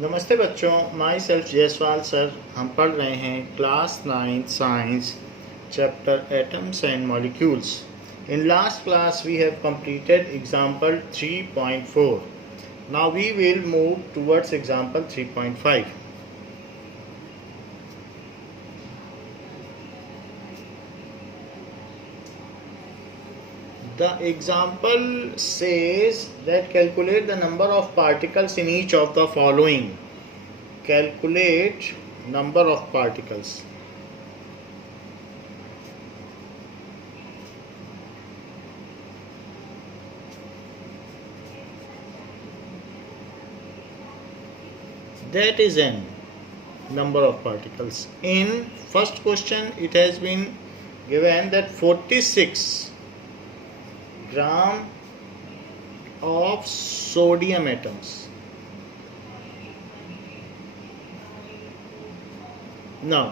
नमस्ते बच्चों, my self Jaiswal sir. हम पढ़ रहे हैं class 9 science chapter atoms and molecules. In last class we have completed example 3.4. Now we will move towards example 3.5. The example says that calculate the number of particles in each of the following. Calculate number of particles. That is n number of particles. In first question it has been given that 46 gram of sodium atoms. Now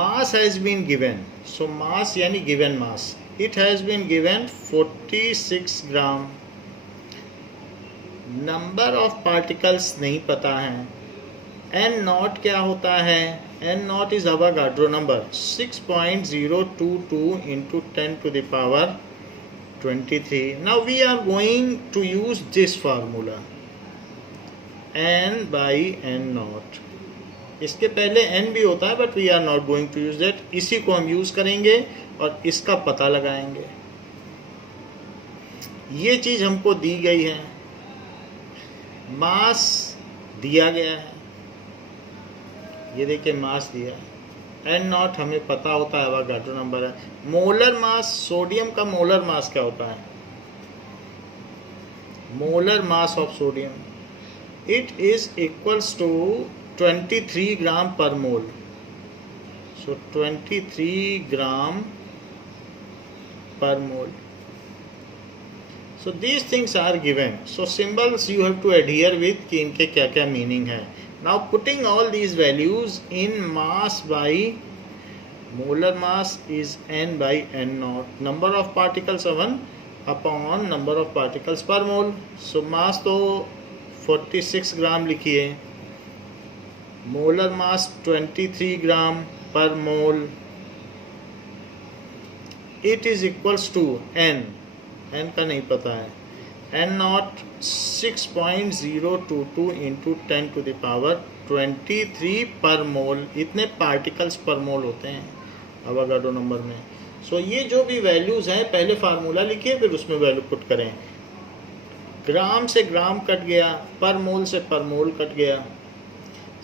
mass has been given. So mass yani given mass. It has been given 46 gram. Number of particles नहीं पता है। N naught क्या होता है? N naught is Avogadro number 6.022 into 10 to the power 23. Now we are going to use this formula n by n naught. इसके पहले n भी होता है but we are not going to use that. इसी को हम यूज करेंगे और इसका पता लगाएंगे. ये चीज हमको दी गई है, मास दिया गया है, ये देखिए मास दिया है. एन नॉट हमें पता होता है, अवोगाड्रो नंबर है. मोलर मास, सोडियम का मोलर मास क्या होता है? Molar mass of sodium it is equals to 23 gram per mole. So 23 gram per mole. So these things are given. So symbols you have to adhere with कि इनके क्या क्या meaning है. Now putting all these values in mass by molar mass is n by n naught. Number of particles 1 upon number of particles per mole. So mass तो 46 ग्राम लिखिए, molar mass 23 gram per mole. It is equals to n. n का नहीं पता है. n not 6.022 into 10 to the power 23 पर मोल. इतने particles पर मोल होते हैं अवोगाड्रो नंबर में. सो ये जो भी वैल्यूज हैं पहले फार्मूला लिखिए, फिर उसमें वैल्यू पुट करें. ग्राम से ग्राम कट गया, पर मोल से पर मोल कट गया.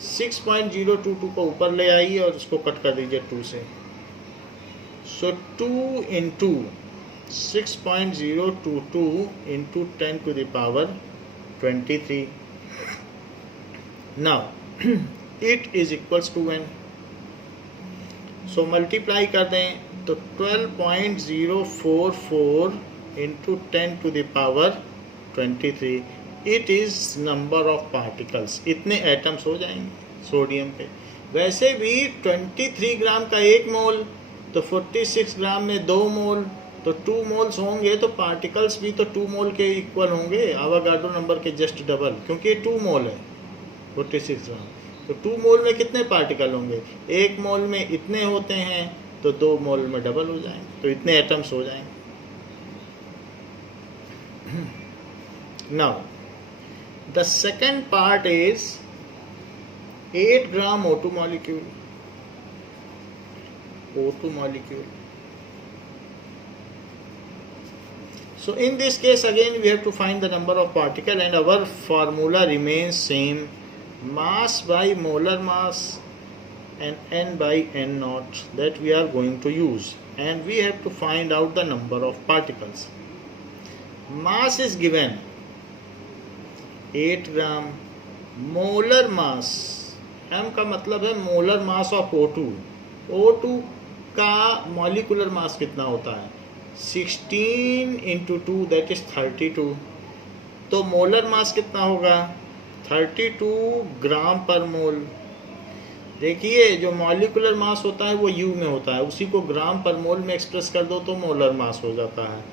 6.022 को ऊपर ले आइए और उसको कट कर दीजिए 2 से. सो 2 into 6.022 into 10 to the power 23. Now it is equals to n. So multiply कर दें तो 12.044 into 10 to the power 23. It is number of particles. इतने एटम्स हो जाएंगे सोडियम पे. वैसे भी 23 ग्राम का 1 मोल तो 46 ग्राम में 2 मोल, तो 2 मोल्स होंगे तो पार्टिकल्स भी तो 2 मोल के इक्वल होंगे, अवोगाड्रो नंबर के जस्ट डबल, क्योंकि 2 मोल है 46 ग्राम. तो 2 मोल में कितने पार्टिकल होंगे? 1 मोल में इतने होते हैं तो 2 मोल में डबल हो जाएंगे, तो इतने एटम्स हो जाएंगे. Now the second part is 8 gram O2 molecule. O2 molecule. So in this case again we have to find the number of particle and our formula remains same. Mass by molar mass and n by n naught that we are going to use, and we have to find out the number of particles. Mass is given 8 gram. Molar mass, m का मतलब है molar mass of O2. O2 का molecular mass कितना होता है? 16 into 2 that is 32. तो molar मास कितना होगा? 32 ग्राम पर मोल. देखिए जो मॉलिकुलर मास होता है वो यू में होता है, उसी को ग्राम पर मोल में एक्सप्रेस कर दो तो मोलर मास हो जाता है.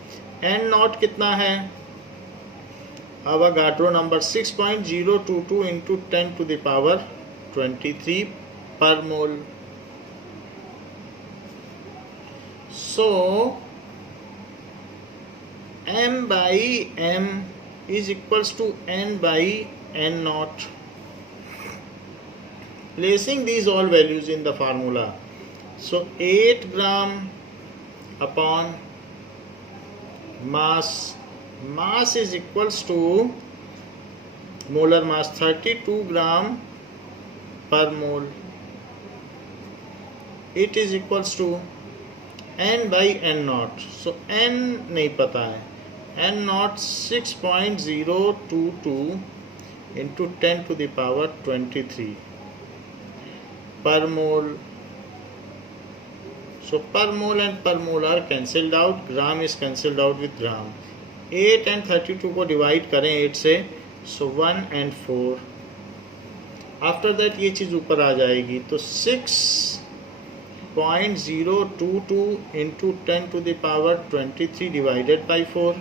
एन नॉट कितना है? Avogadro number 6.022 into 10 to the power 23 per mole. So m by m is equals to n by n naught. Placing these all values in the formula, so 8 gram upon mass is equals to molar mass 32 gram per mole. It is equals to n by n naught. So n नहीं पता है, n naught 6.022 into 10 to the power 23 per mole. So per mole and per mole are cancelled out. Gram is cancelled out with gram. 8 and 32 को divide करें 8 से, so 1 and 4. After that ये चीज़ ऊपर आ जाएगी, तो 6.022 into 10 to the power 23 divided by 4.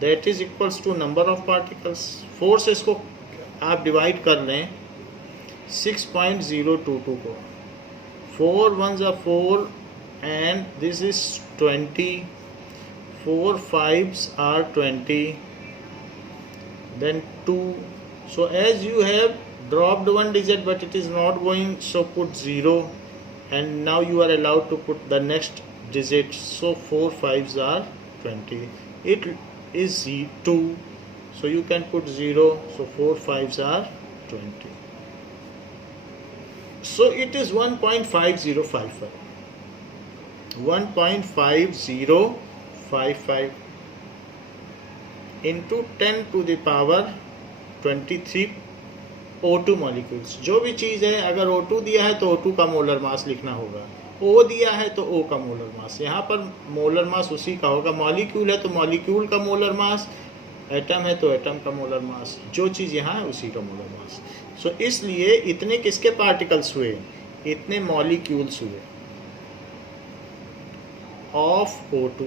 That is equals to number of particles. 4 से इसको आप divide कर लें 6.022 को. 4 ones are 4 and this is 20. 4 5s are 20. Then 2. So as you have dropped one digit but it is not going, so put 0. And now you are allowed to put the next digit. So 4 5s are 20. It is 2. So you can put 0. So 4 5s are 20. So it is 1.5055. 1.5055 into 10 to the power 23 O2 molecules. जो भी चीज़ है, अगर O2 दिया है तो O2 का molar मास लिखना होगा, O दिया है तो O का मोलर मास. यहाँ पर मोलर मास उसी का होगा. मॉलिक्यूल है तो मॉलिक्यूल का मोलर मास, एटम है तो एटम का मोलर मास, जो चीज़ यहाँ है उसी का मोलर मास. सो इसलिए इतने किसके पार्टिकल्स हुए, इतने मॉलिक्यूल्स हुए ऑफ O2.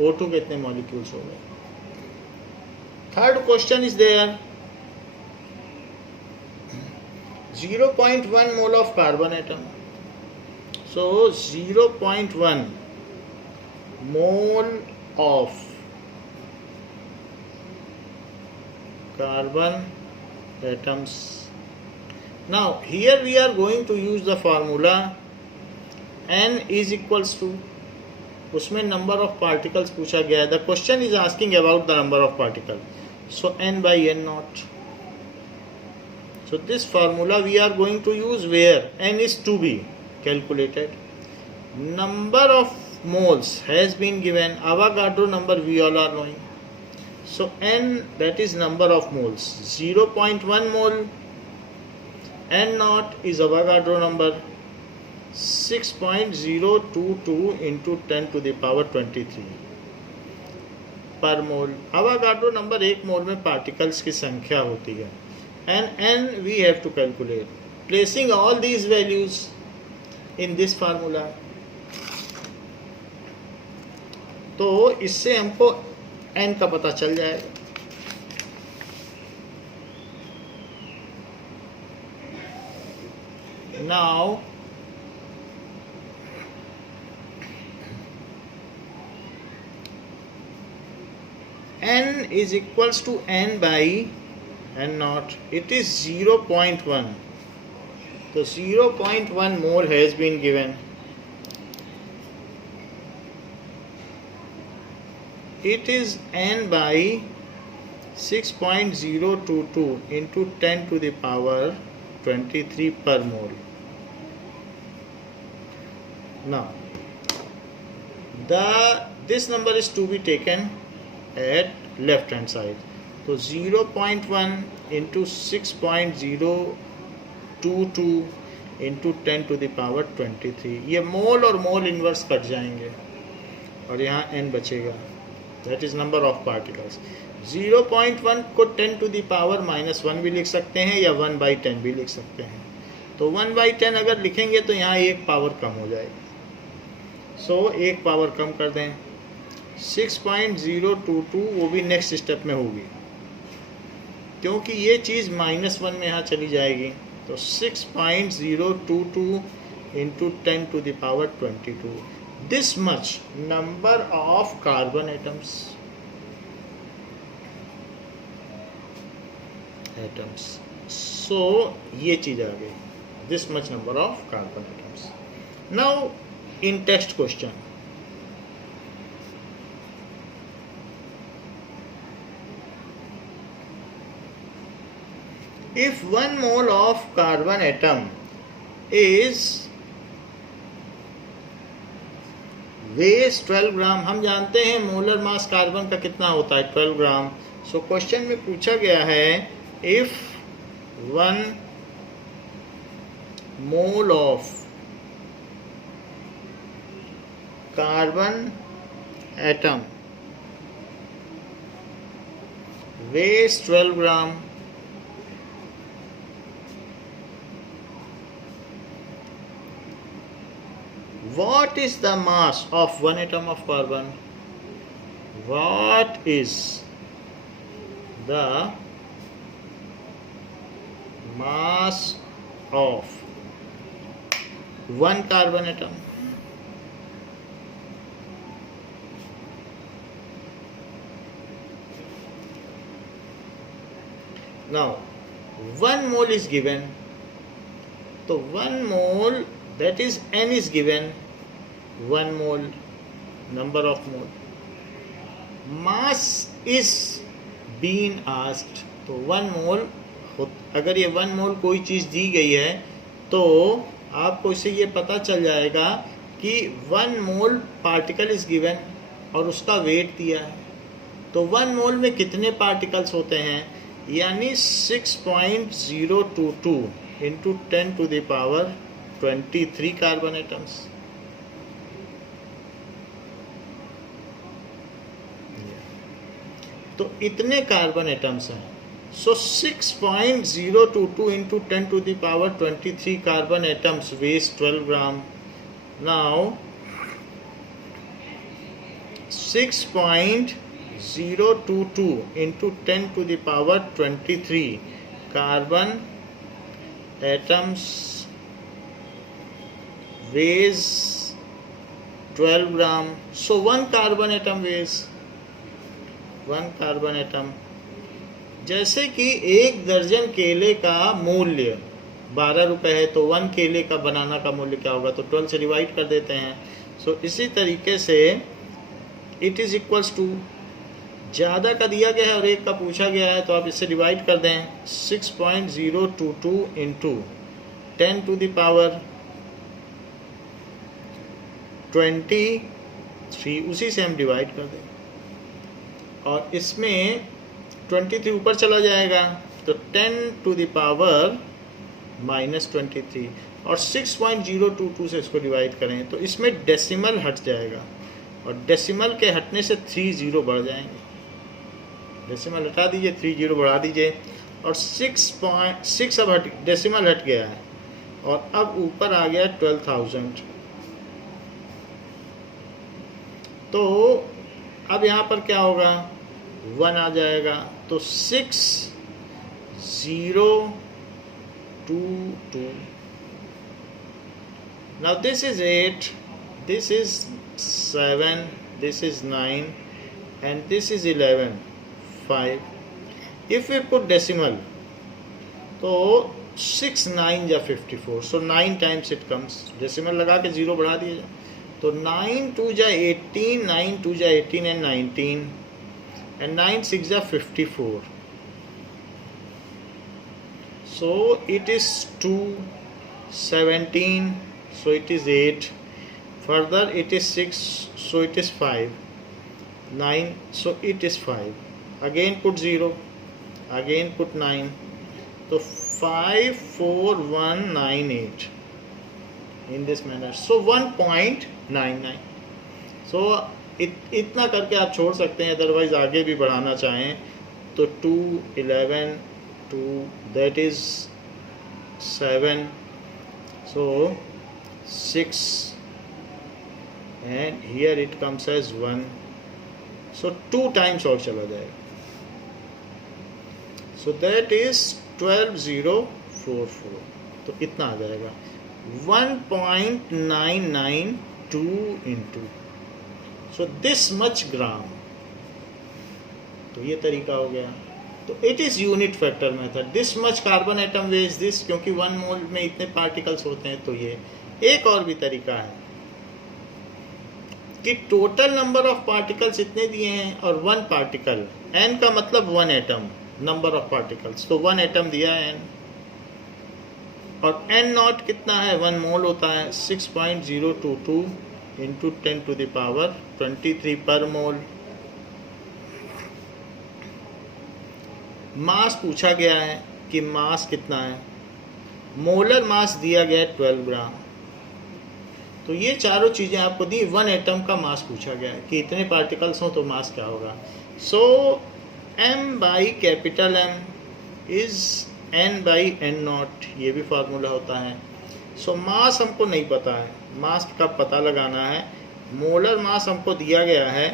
O2 के इतने मॉलिक्यूल्स हो गए. Third question is there. 0.1 mole of carbon atom. So 0.1 mole of carbon atoms. Now here we are going to use the formula n is equals to, उसमें number of particles पूछा गया है. The question is asking about the number of particles. So n by n naught. So this formula we are going to use where n is to be calculated. Number of moles has been given. Avogadro number we all are knowing. So n, that is number of moles. 0.1 mole. N naught is Avogadro number 6.022 into 10 to the power 23 per mole. Avogadro number एक मोल में particles की संख्या होती है. And n we have to calculate. Placing all these values in this formula. तो इससे हमको n का पता चल जाएगा. Now n is equals to n by n naught. It is 0.1. So 0.1 mole has been given. It is n by 6.022 into 10 to the power 23 per mole. Now this number is to be taken at left hand side. तो 0.1 into 6.022 into 10 to the power 23. ये मोल और मोल inverse cut जाएंगे और यहाँ n बचेगा. That is number of particles. 0.1 को 10 to the power -1 भी लिख सकते हैं या 1 by 10 भी लिख सकते हैं. तो 1 by 10 अगर लिखेंगे तो यहाँ एक पावर कम हो जाएगी. सो एक पावर कम कर दें. 6.022 वो भी नेक्स्ट स्टेप में होगी, क्योंकि ये चीज़ -1 में यहाँ चली जाएगी। तो 6.022 into 10 to the power 22, this much number of carbon atoms so ये चीज़ आ गई, this much number of carbon atoms. Now in text question, if 1 mole of carbon atom is weighs 12 gram, हम जानते हैं मोलर मास कार्बन का कितना होता है 12 ग्राम। सो क्वेश्चन में पूछा गया है if 1 mole of carbon atom weighs 12 gram, what is the mass of 1 atom of carbon? What is the mass of 1 carbon atom? Now 1 mole is given, so 1 mole, that is n is given, 1 mole, number of mole, mass is being asked। तो 1 मोल, अगर ये 1 मोल कोई चीज़ दी गई है तो आपको इससे ये पता चल जाएगा कि 1 मोल पार्टिकल इज गिवन और उसका वेट दिया है। तो 1 मोल में कितने पार्टिकल्स होते हैं, यानी 6.022 into 10 to the power 23 carbon atoms. तो इतने कार्बन एटम्स हैं। So 6.022 into 10 to the power 23 carbon atoms weighs 12 gram. Now 6.022 into 10 to the power 23 carbon atoms weighs 12 gram. So 1 carbon atom weighs 1 carbon atom. जैसे कि 1 दर्जन केले का मूल्य 12 रुपये है, तो 1 केले का बनाना का मूल्य क्या होगा, तो 12 से डिवाइड कर देते हैं। सो इसी तरीके से इट इज़ इक्वल्स टू, ज़्यादा का दिया गया है और 1 का पूछा गया है, तो आप इससे डिवाइड कर दें। 6.022 इंटू 10 टू द पावर 23, उसी से हम डिवाइड कर दें और इसमें 23 ऊपर चला जाएगा, तो 10 टू द पावर -23 और 6.022 से इसको डिवाइड करें तो इसमें डेसिमल हट जाएगा और डेसिमल के हटने से 3 0 बढ़ जाएंगे। डेसिमल हटा दीजिए, 3 0 बढ़ा दीजिए और 6.6 अब डेसिमल हट गया है और अब ऊपर आ गया 12,000। तो अब यहाँ पर क्या होगा, 1 आ जाएगा, तो 6,022। Now this is 8, this is 7, this is 9 and this is 11, 5। If we put decimal तो 6 9 या 54, सो 9 टाइम्स इट कम्स। डेसिमल लगा के 0 बढ़ा दिया जाए तो 9 2 जा 18, 9 2 जा 18 and 19 and 9 6 जा 54. So it is 2, 17, so it is 8. Further it is 6, so it is 5. 9, so it is 5. Again put 0, again put 9. So 5 4 1 9 8 in this manner. So 1.99. So इतना करके आप छोड़ सकते हैं, अदरवाइज आगे भी बढ़ाना चाहें तो 2 11 2 that is 7, so 6 and here it comes as 1, so 2 times और चला जाएगा, सो दैट इज 12044, तो कितना आ जाएगा 1.992 इंटू, सो दिस मच ग्राम। तो ये तरीका हो गया। तो it is unit factor method. This much carbon atom ways this, क्योंकि 1 मोल में इतने पार्टिकल्स होते हैं। तो ये एक और भी तरीका है कि टोटल नंबर ऑफ पार्टिकल्स इतने दिए हैं और 1 पार्टिकल, n का मतलब 1 एटम, नंबर ऑफ पार्टिकल्स, तो 1 एटम दिया है n, और n नॉट कितना है 1 मोल होता है, 6.022 इंटू 10⁻23 पर मोल। मास पूछा गया है कि मास कितना है, मोलर मास दिया गया है 12 ग्राम। तो ये चारों चीज़ें आपको दी, 1 एटम का मास पूछा गया है कि इतने पार्टिकल्स हों तो मास क्या होगा। सो m by capital M is n by n not, ये भी फार्मूला होता है। सो मास हमको नहीं पता है, मास का पता लगाना है। मोलर मास हमको दिया गया है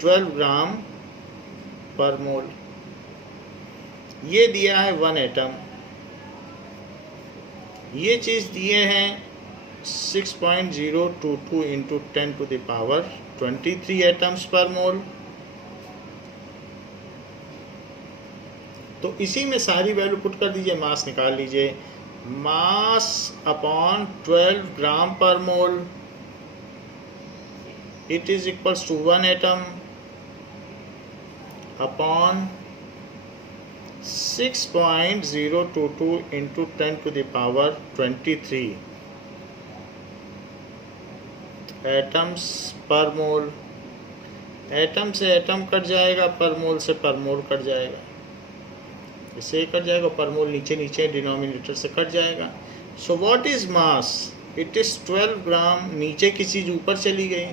12 ग्राम पर मोल, ये दिया है 1 एटम, ये चीज़ दिए हैं 6.022 इंटू 10⁻23 एटम्स पर मोल। तो इसी में सारी वैल्यू पुट कर दीजिए, मास निकाल लीजिए। Mass upon 12 gram per mole, it is equals to 1 atom upon 6.022 into 10⁻23 atoms per mole. Atom से एटम कट जाएगा, पर मोल से पर मोल कट जाएगा, इससे कट जाएगा, पर मोल नीचे नीचे डिनोमिनेटर से कट जाएगा। So what is mass, it is 12 ग्राम, नीचे की चीज़ ऊपर चली गई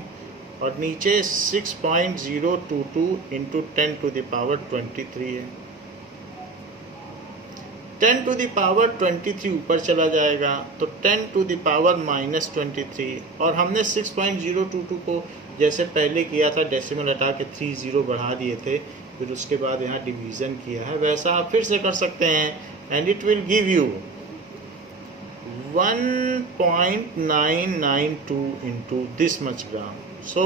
और नीचे 6.022 इंटू 10⁻23 है। 10⁻23 ऊपर चला जाएगा तो 10⁻⁻23, और हमने 6.022 को जैसे पहले किया था डेसिमल हटा के 3 0 बढ़ा दिए थे, फिर उसके बाद यहाँ डिवीज़न किया है, वैसा आप फिर से कर सकते हैं and it will give you 1.992 into this much gram. So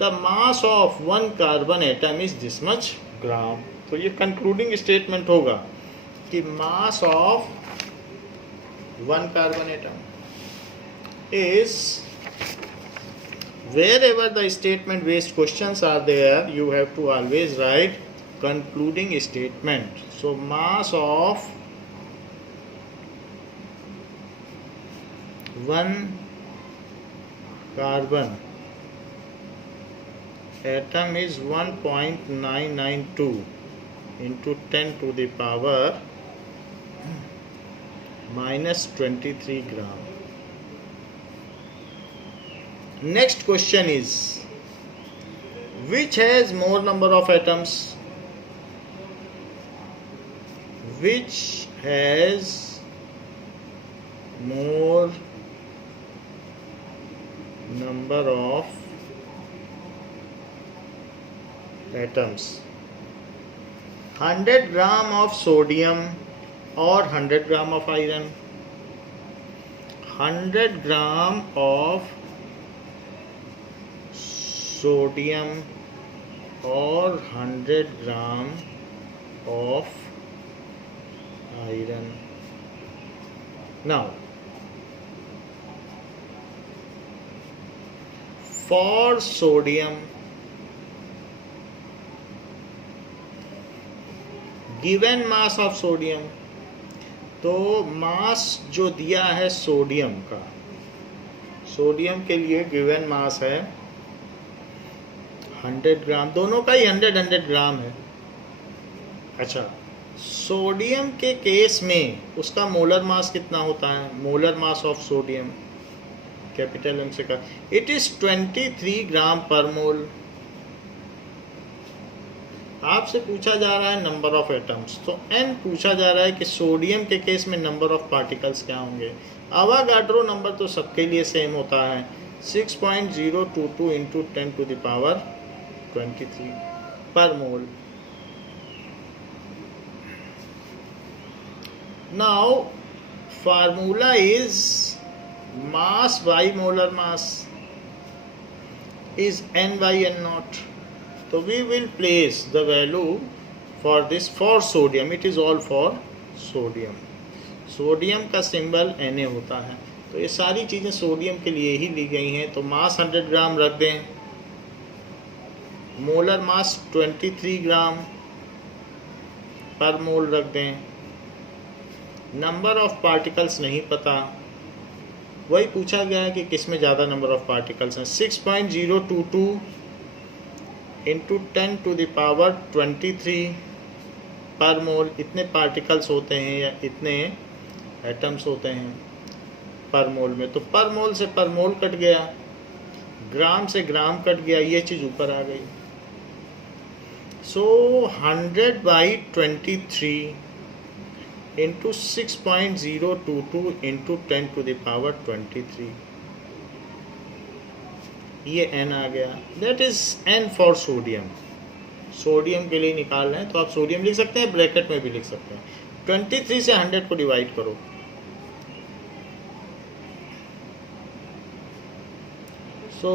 the mass of 1 carbon atom is this much ग्राम। तो ये कंक्लूडिंग स्टेटमेंट होगा कि mass of 1 carbon atom is, wherever the statement based questions are there, you have to always write concluding statement. So mass of 1 carbon atom is 1.992 into 10⁻⁻23 gram. Next question is, which has more number of atoms? Which has more number of atoms? 100 gram of sodium or 100 gram of iron? 100 gram of sodium or 100 gram of iron. Now, for sodium, given mass of sodium, तो मास जो दिया है sodium का, sodium के लिए given mass है 100 ग्राम, दोनों का ही 100 ग्राम है। अच्छा, सोडियम के केस में उसका मोलर मास कितना होता है? Molar mass of sodium capital M से का, इट इज 23 ग्राम पर मोल। आपसे पूछा जा रहा है नंबर ऑफ एटम्स, तो n पूछा जा रहा है कि सोडियम के केस में नंबर ऑफ पार्टिकल्स क्या होंगे। अवागाड्रो नंबर तो सबके लिए सेम होता है, 6.022 into 10⁻⁻⁴ 23 per mole. Now formula is mass by molar mass is n by n naught. So we will place the value for this for sodium. It is all for sodium. Sodium का symbol Na होता है. तो ये सारी चीज़ें sodium के लिए ही ली गई हैं. तो मास 100 ग्राम रख दें, मोलर मास 23 ग्राम पर मोल रख दें. नंबर ऑफ पार्टिकल्स नहीं पता, वही पूछा गया है कि किस में ज़्यादा नंबर ऑफ पार्टिकल्स हैं. 6.022 इंटू 10 टू द पावर 23 पर मोल. इतने पार्टिकल्स होते हैं या इतने एटम्स होते हैं पर मोल में. तो पर मोल से पर मोल कट गया, ग्राम से ग्राम कट गया, ये चीज़ ऊपर आ गई. So 100/23 into 6.022 into 10 to the power 23, ये n आ गया. That is n for sodium. Sodium के लिए निकाल रहे हैं तो आप सोडियम लिख सकते हैं, ब्रैकेट में भी लिख सकते हैं. 23 से 100 को डिवाइड करो, सो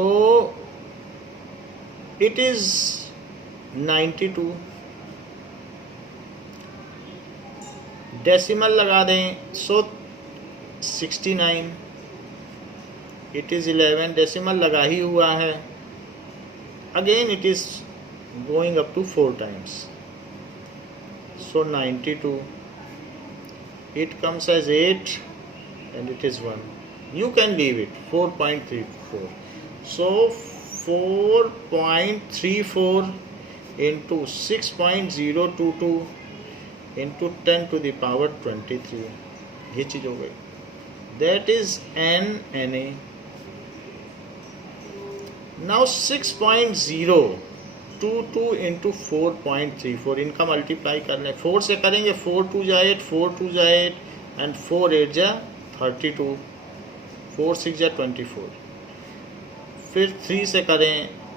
इट इज 92. डेसिमल लगा दें, सो 69. It is 11. डेसिमल लगा ही हुआ है. Again it is going up to 4 times, so 92. It comes as 8 and it is 1. You can leave it 4.34. So 4.34 into 6.022 into 10 to the power 23, ये चीज़ हो गई. That is Na. Now 6.022 into 4.34, इनका multiply कर लें. 4 से करेंगे, 4 2 जा 8, 4 2 जा 8 एंड 4 8 जा 32, 4 6 जा 24. फिर 3 से करें,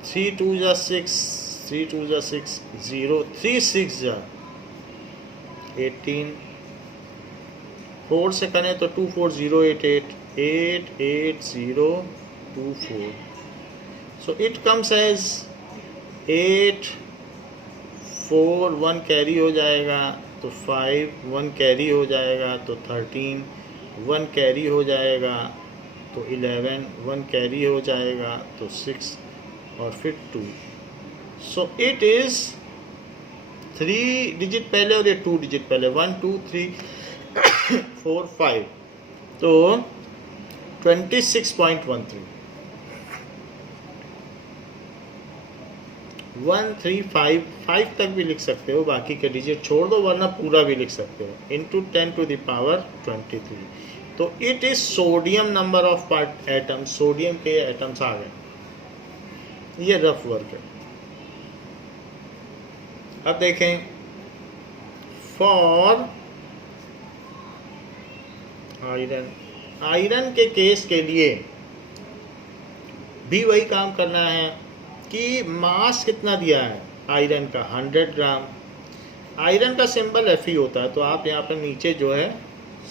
3 2 जा 6, 3 2 जा 6, 0, 3 6 जा 18. 4 से करें तो 2 4 0 8 8, 8 8 0 2 4. So it comes as 8 4 1 carry हो जाएगा तो 5, 1 कैरी हो जाएगा तो 13, 1 कैरी हो जाएगा तो 11, 1 कैरी हो जाएगा तो 6 और फिर 2. सो इट इज़ 3 डिजिट पहले और ये 2 डिजिट पहले, 1 2 3 4 5, तो 26.13. 135 तक भी लिख सकते हो, बाकी के डिजिट छोड़ दो, वरना पूरा भी लिख सकते हो. Into 10 to the power 23. तो it is sodium number of part atoms. Sodium के एटम्स आ गए. ये रफ वर्क है. अब देखें फॉर आयरन. आयरन के केस के लिए भी वही काम करना है कि मास कितना दिया है आयरन का, 100 ग्राम. आयरन का सिंबल Fe होता है, तो आप यहाँ पर नीचे जो है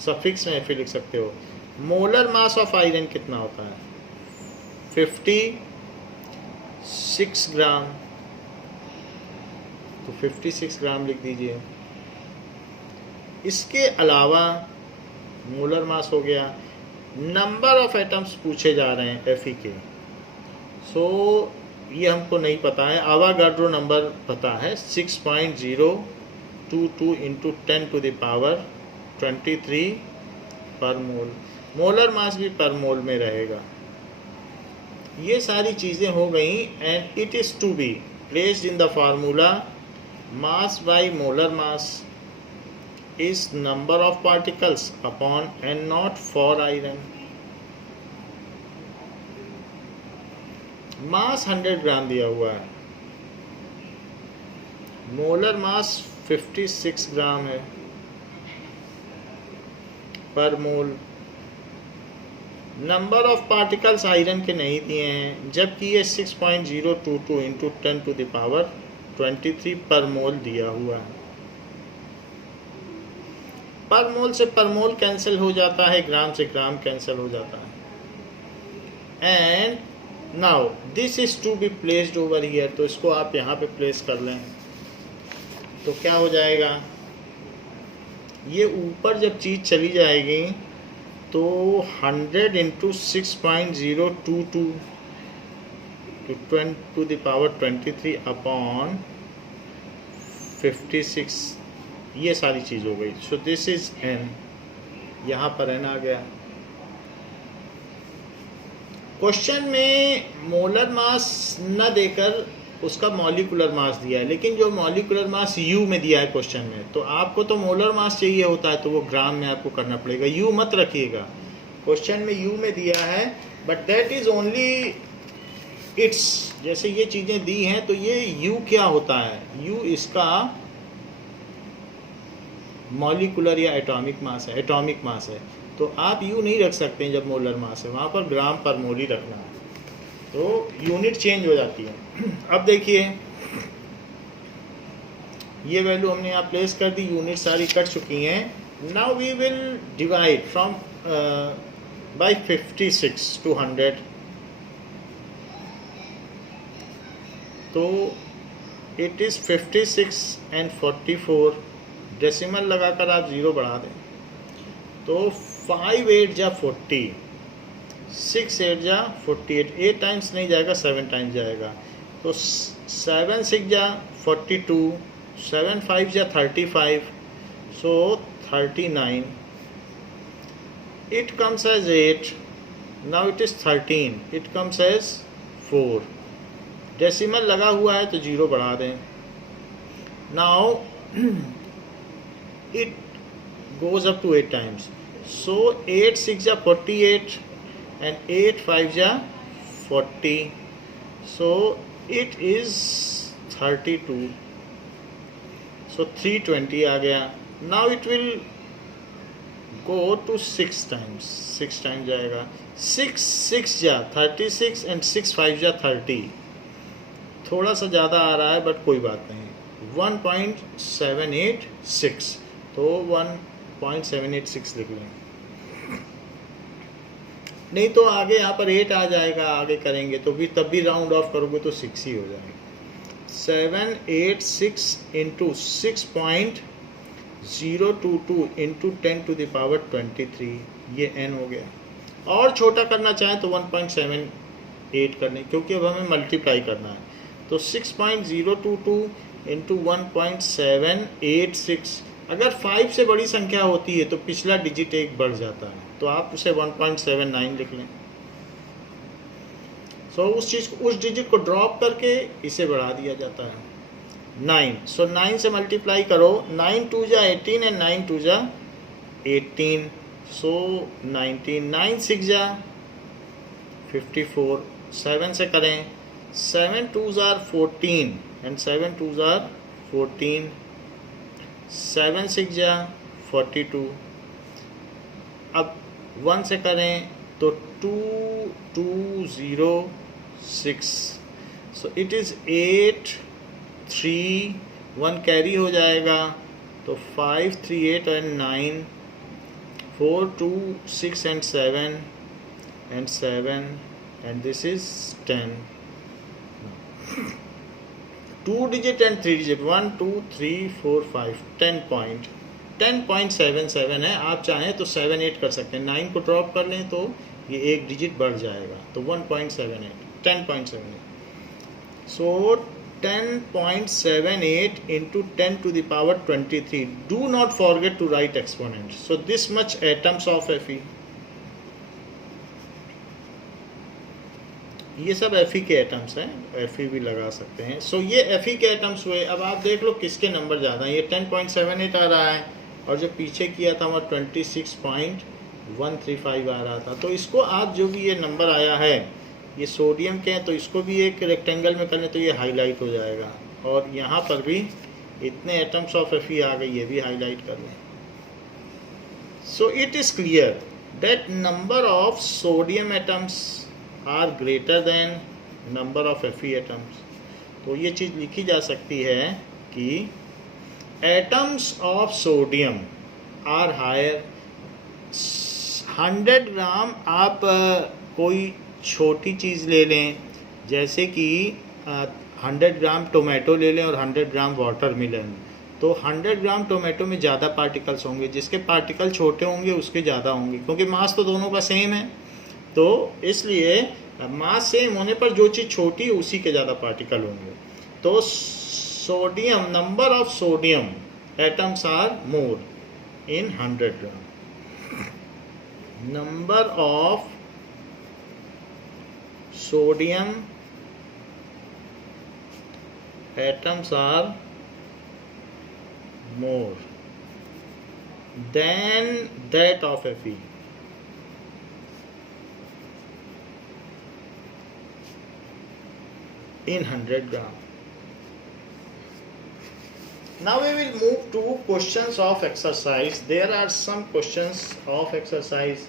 सफिक्स में Fe लिख सकते हो. मोलर मास ऑफ आयरन कितना होता है, 56 ग्राम, तो 56 ग्राम लिख दीजिए. इसके अलावा मोलर मास हो गया. नंबर ऑफ एटम्स पूछे जा रहे हैं Fe के, सो ये हमको नहीं पता है. आवागाड्रो नंबर पता है, 6.022 इंटू 10 टू द पावर 23 पर मोल. मोलर मास भी पर मोल में रहेगा. ये सारी चीज़ें हो गई and it is to be placed in the formula mass by molar mass is number of particles upon n nought for iron. Mass 100 gram दिया हुआ है, मोलर मास 56 ग्राम है per mole. Number of particles iron के नहीं दिए हैं, जबकि ये 6.022 इंटू 10 टू द पावर 23 पर मोल दिया हुआ है। पर मोल से पर मोल कैंसिल हो जाता है, ग्राम से ग्राम कैंसिल हो जाता है। And now this is to be placed over here, तो इसको आप यहाँ पे प्लेस कर लें तो क्या हो जाएगा, ये ऊपर जब चीज़ चली जाएगी तो 100 into 6.022 to 10 to the power 23 upon 56, ये सारी चीज़ हो गई। सो दिस इज n, यहाँ पर n आ गया। क्वेश्चन में मोलर मास न देकर उसका मॉलिक्यूलर मास दिया है, लेकिन जो मॉलिक्यूलर मास U में दिया है क्वेश्चन में, तो आपको तो मोलर मास चाहिए होता है तो वो ग्राम में आपको करना पड़ेगा, U मत रखिएगा। क्वेश्चन में U में दिया है, but that is only it's, जैसे ये चीज़ें दी हैं तो ये U क्या होता है, U इसका मॉलिक्यूलर या एटॉमिक मास है, एटॉमिक मास है, तो आप U नहीं रख सकते हैं जब मोलर मास है, वहाँ पर ग्राम पर मोल ही रखना है, तो यूनिट चेंज हो जाती है। अब देखिए ये वैल्यू हमने यहाँ प्लेस कर दी, यूनिट सारी कट चुकी हैं। Now we will divide from by 56 to 100, तो इट इज़ 56 and 44, डेसिमल लगाकर आप 0 बढ़ा दें तो 5 8 जा 40, 6 8 जा 48, 8 टाइम्स नहीं जाएगा 7 टाइम्स जाएगा, तो 7 6 जा 42, 7 5 जा 35, सो 39, it comes as 8, now it is 13, it comes as 4, decimal लगा हुआ है तो 0 बढ़ा दें। Now it goes up to 8 times, so 8 6 ja 48 and 8 5 ja 40, so it is 32, so 320 आ गया। now it will go to 6 times, 6 times जाएगा, 6 6 जा 36 and 6 5 जा 30, थोड़ा सा ज़्यादा आ रहा है बट कोई बात नहीं, 1.786, तो 1.786 लिख लें, नहीं तो आगे यहाँ पर 8 आ जाएगा, आगे करेंगे तो भी तब भी राउंड ऑफ करोगे तो 6 ही हो जाएगा। 786 into 6.022 into 10 to the power 23, ये n हो गया। और छोटा करना चाहें तो 1.78 करने, क्योंकि अब हमें मल्टीप्लाई करना है, तो 6.022 इंटू 1.786, अगर 5 से बड़ी संख्या होती है तो पिछला डिजिट एक बढ़ जाता है, तो आप उसे 1.79 लिख लें। सो उस चीज़ को, उस डिजिट को ड्रॉप करके इसे बढ़ा दिया जाता है 9, सो 9 से मल्टीप्लाई करो, 9 2 जा 18 एंड 9 2 जा 18, सो 19, 9 6 जा 54, 7 से करें, 7 2s are 14 and 7 2s are 14, 7 6 जा 42, अब 1 से करें तो 2206, सो इट इज़ 8 3 1 कैरी हो जाएगा, तो 5 3 8 and 9, 4 2 6 and 7 and this is 10, 2 digit and 3 digit, 1 2 3 4 5, 10.77 है। आप चाहें तो 7 8 कर सकते हैं, 9 को ड्रॉप कर लें तो ये एक डिजिट बढ़ जाएगा, तो 1.78 10.78, सो 10.78 into 10 to the power 23, do not forget to write exponent, so this much atoms of Fe, ये सब Fe के एटम्स हैं, Fe भी लगा सकते हैं। सो ये Fe के एटम्स हुए। अब आप देख लो किसके नंबर ज़्यादा हैं, ये 10.78 आ रहा है और जो पीछे किया था वह 26.135 आ रहा था, तो इसको आप जो भी ये नंबर आया है ये सोडियम के हैं, तो इसको भी एक रेक्टेंगल में कर लें तो ये हाईलाइट हो जाएगा, और यहाँ पर भी इतने एटम्स ऑफ Fe आ गए, ये भी हाईलाइट कर लें। So it is clear that number of sodium atoms are greater than number of Fe atoms. तो ये चीज़ लिखी जा सकती है कि atoms of sodium are higher. 100 ग्राम आप कोई छोटी चीज़ ले लें, जैसे कि 100 ग्राम टोमेटो ले लें और 100 ग्राम वाटरमेलन, तो 100 ग्राम टोमेटो में ज़्यादा पार्टिकल्स होंगे, जिसके पार्टिकल छोटे होंगे उसके ज़्यादा होंगे, क्योंकि मास तो दोनों का सेम है। तो इसलिए मास सेम होने पर जो चीज़ छोटी है उसी के ज़्यादा पार्टिकल होंगे। तो sodium, number of sodium atoms are more in 100 gram. Number of sodium atoms are more than that of Fe. In 100 gram. Now we will move to questions of exercise. There are some questions of exercise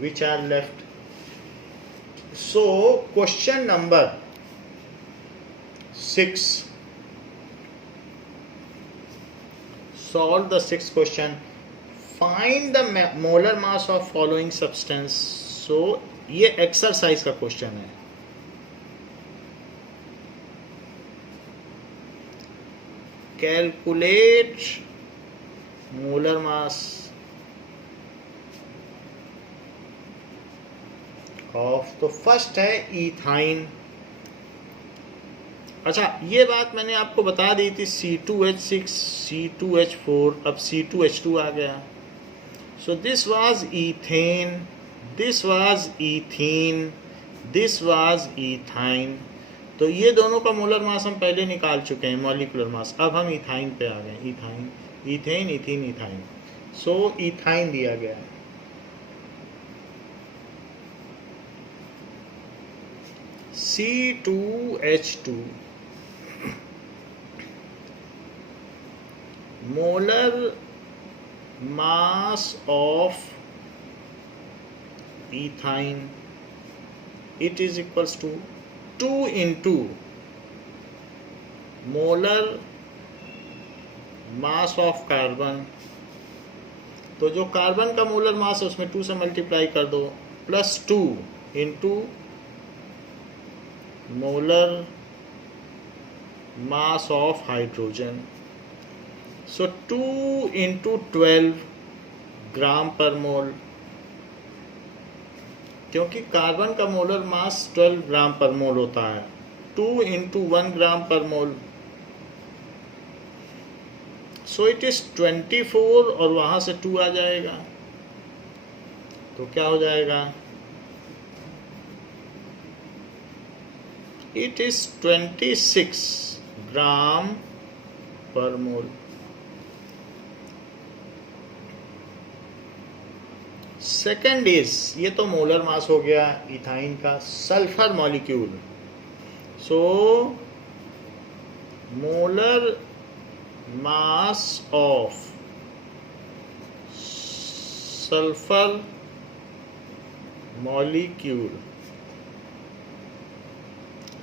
which are left. So question number 6. Solve the sixth question. Find the molar mass of following substance. So ये exercise का question है. Calculate molar mass of, तो first है ethyne. अच्छा, ये बात मैंने आपको बता दी थी, C2H6 C2H4, अब C2H2 आ गया. So this was ethane, this was ethene, this was ethyne. तो ये दोनों का मोलर मास हम पहले निकाल चुके हैं, मॉलिक्यूलर मास. अब हम इथाइन पे आ गए. Ethyne, ethane, ethene, ethyne. So ethyne दिया गया है. C2H2 molar mass of ethine, it is equals to 2 into molar mass of carbon. तो जो कार्बन का मोलर मास है उसमें 2 से मल्टीप्लाई कर दो, plus 2 into molar mass of hydrogen. So 2 into 12 gram per मोल, क्योंकि कार्बन का मोलर मास 12 ग्राम पर मोल होता है. 2 into 1 gram per mole. So it is 24 और वहां से 2 आ जाएगा, तो क्या हो जाएगा? It is 26 gram per mole. Second is, ये तो मोलर मास हो गया इथाइन का. Sulphur molecule. So molar mass of sulphur molecule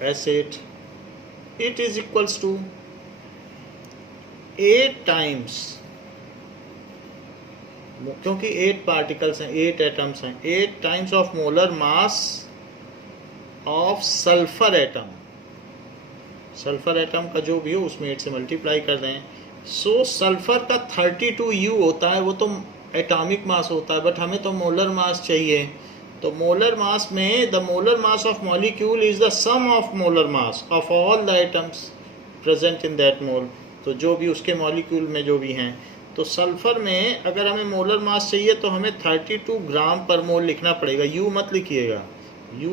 acid, it is equals to 8 times, क्योंकि 8 पार्टिकल्स हैं, 8 एटम्स हैं, 8 times of molar mass of sulphur atom. Sulphur atom का जो भी हो उसमें 8 से मल्टीप्लाई कर दें. सो सल्फर का 32U होता है, वो तो एटॉमिक मास होता है, बट हमें तो मोलर मास चाहिए. तो मोलर मास में the molar mass of molecule is the sum of molar mass of all the atoms present in that mole. तो जो भी उसके मॉलिक्यूल में जो भी हैं, तो सल्फर में अगर हमें मोलर मास चाहिए तो हमें 32 ग्राम पर मोल लिखना पड़ेगा. यू मत लिखिएगा, यू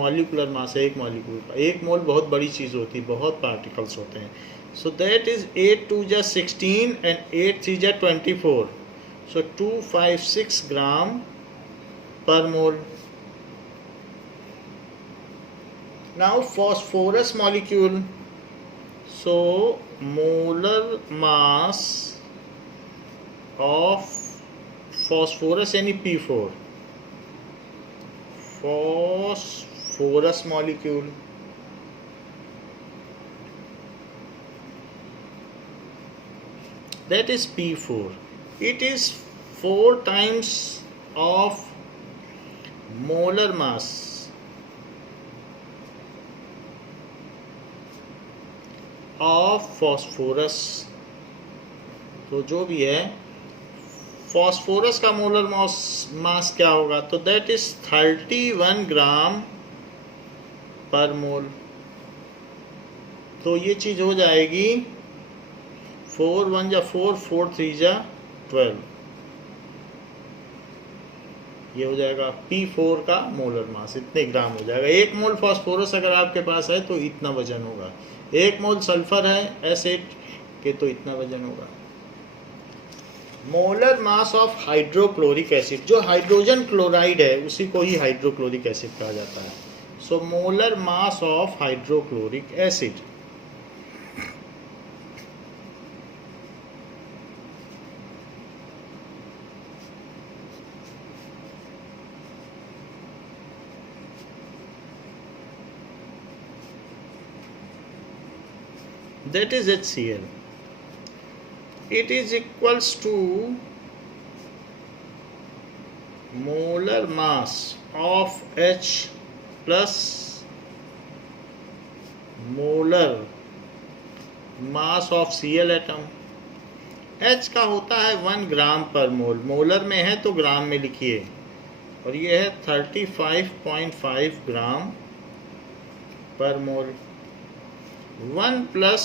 मॉलिक्यूलर मास है एक मॉलिक्यूल का. एक मोल बहुत बड़ी चीज़ होती है, बहुत पार्टिकल्स होते हैं. सो दैट इज 8 2 जा 16 एंड 8 3 जा 24. सो 256 ग्राम per mole. Now phosphorus molecule. So molar mass of phosphorus यानी P4. phosphorus molecule. That is P4. It is 4 times of molar mass of phosphorus. तो जो भी है फॉस्फोरस का मोलर मास क्या होगा, तो दैट इज 31 ग्राम पर मोल. तो ये चीज हो जाएगी 4 1 जा 4 4 3 जा 12. ये हो जाएगा P4 का मोलर मास, इतने ग्राम हो जाएगा. 1 मोल फॉस्फोरस अगर आपके पास है तो इतना वजन होगा. 1 मोल सल्फर है एसिड के तो इतना वजन होगा. Molar mass of hydrochloric acid, जो हाइड्रोजन क्लोराइड है उसी को ही हाइड्रोक्लोरिक एसिड कहा जाता है. So molar mass of hydrochloric acid. That is HCl. It is equals to molar mass of H plus molar mass of Cl atom. H का होता है 1 ग्राम पर मोल. मोलर में है तो ग्राम में लिखिए, और ये है 35.5 ग्राम per mole. 1 plus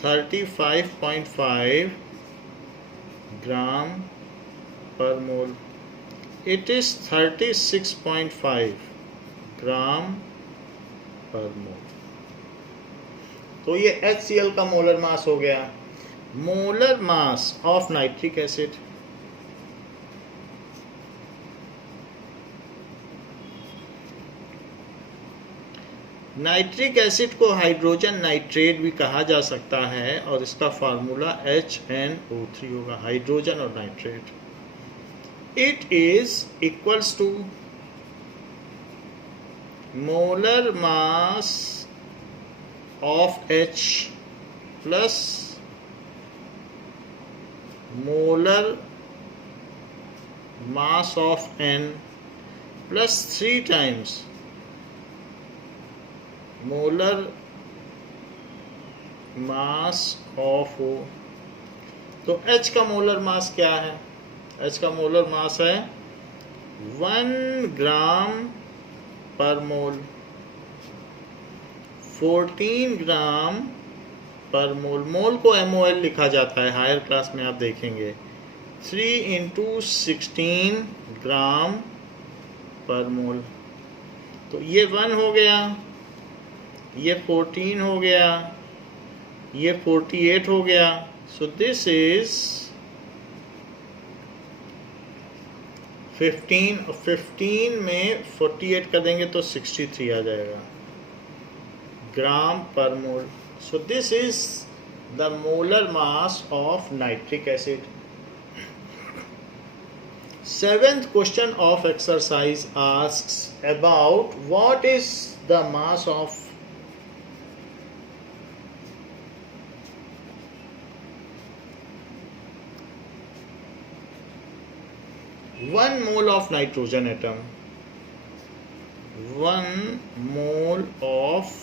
35.5 gram per mole. It is 36.5 gram per mole. तो ये HCl का मोलर मास हो गया. Molar mass of nitric acid. Nitric acid को हाइड्रोजन नाइट्रेट भी कहा जा सकता है, और इसका फार्मूला HNO3 होगा, हाइड्रोजन और nitrate. It is equals to molar mass of H plus molar mass of N plus 3 times molar mass of O. तो H का मोलर मास क्या है? H का मोलर मास है 1 ग्राम पर मोल. 14 ग्राम पर मोल. मोल को MOL लिखा जाता है, हायर क्लास में आप देखेंगे. 3 × 16 ग्राम पर मोल. तो ये 1 हो गया, ये 14 हो गया, ये 48 हो गया. सो दिस इज 15. 15 में 48 कर देंगे तो 63 आ जाएगा gram per mole. So this is the molar mass of nitric acid. 7th question of exercise asks about what is the mass of 1 mole of nitrogen atom. 1 mole of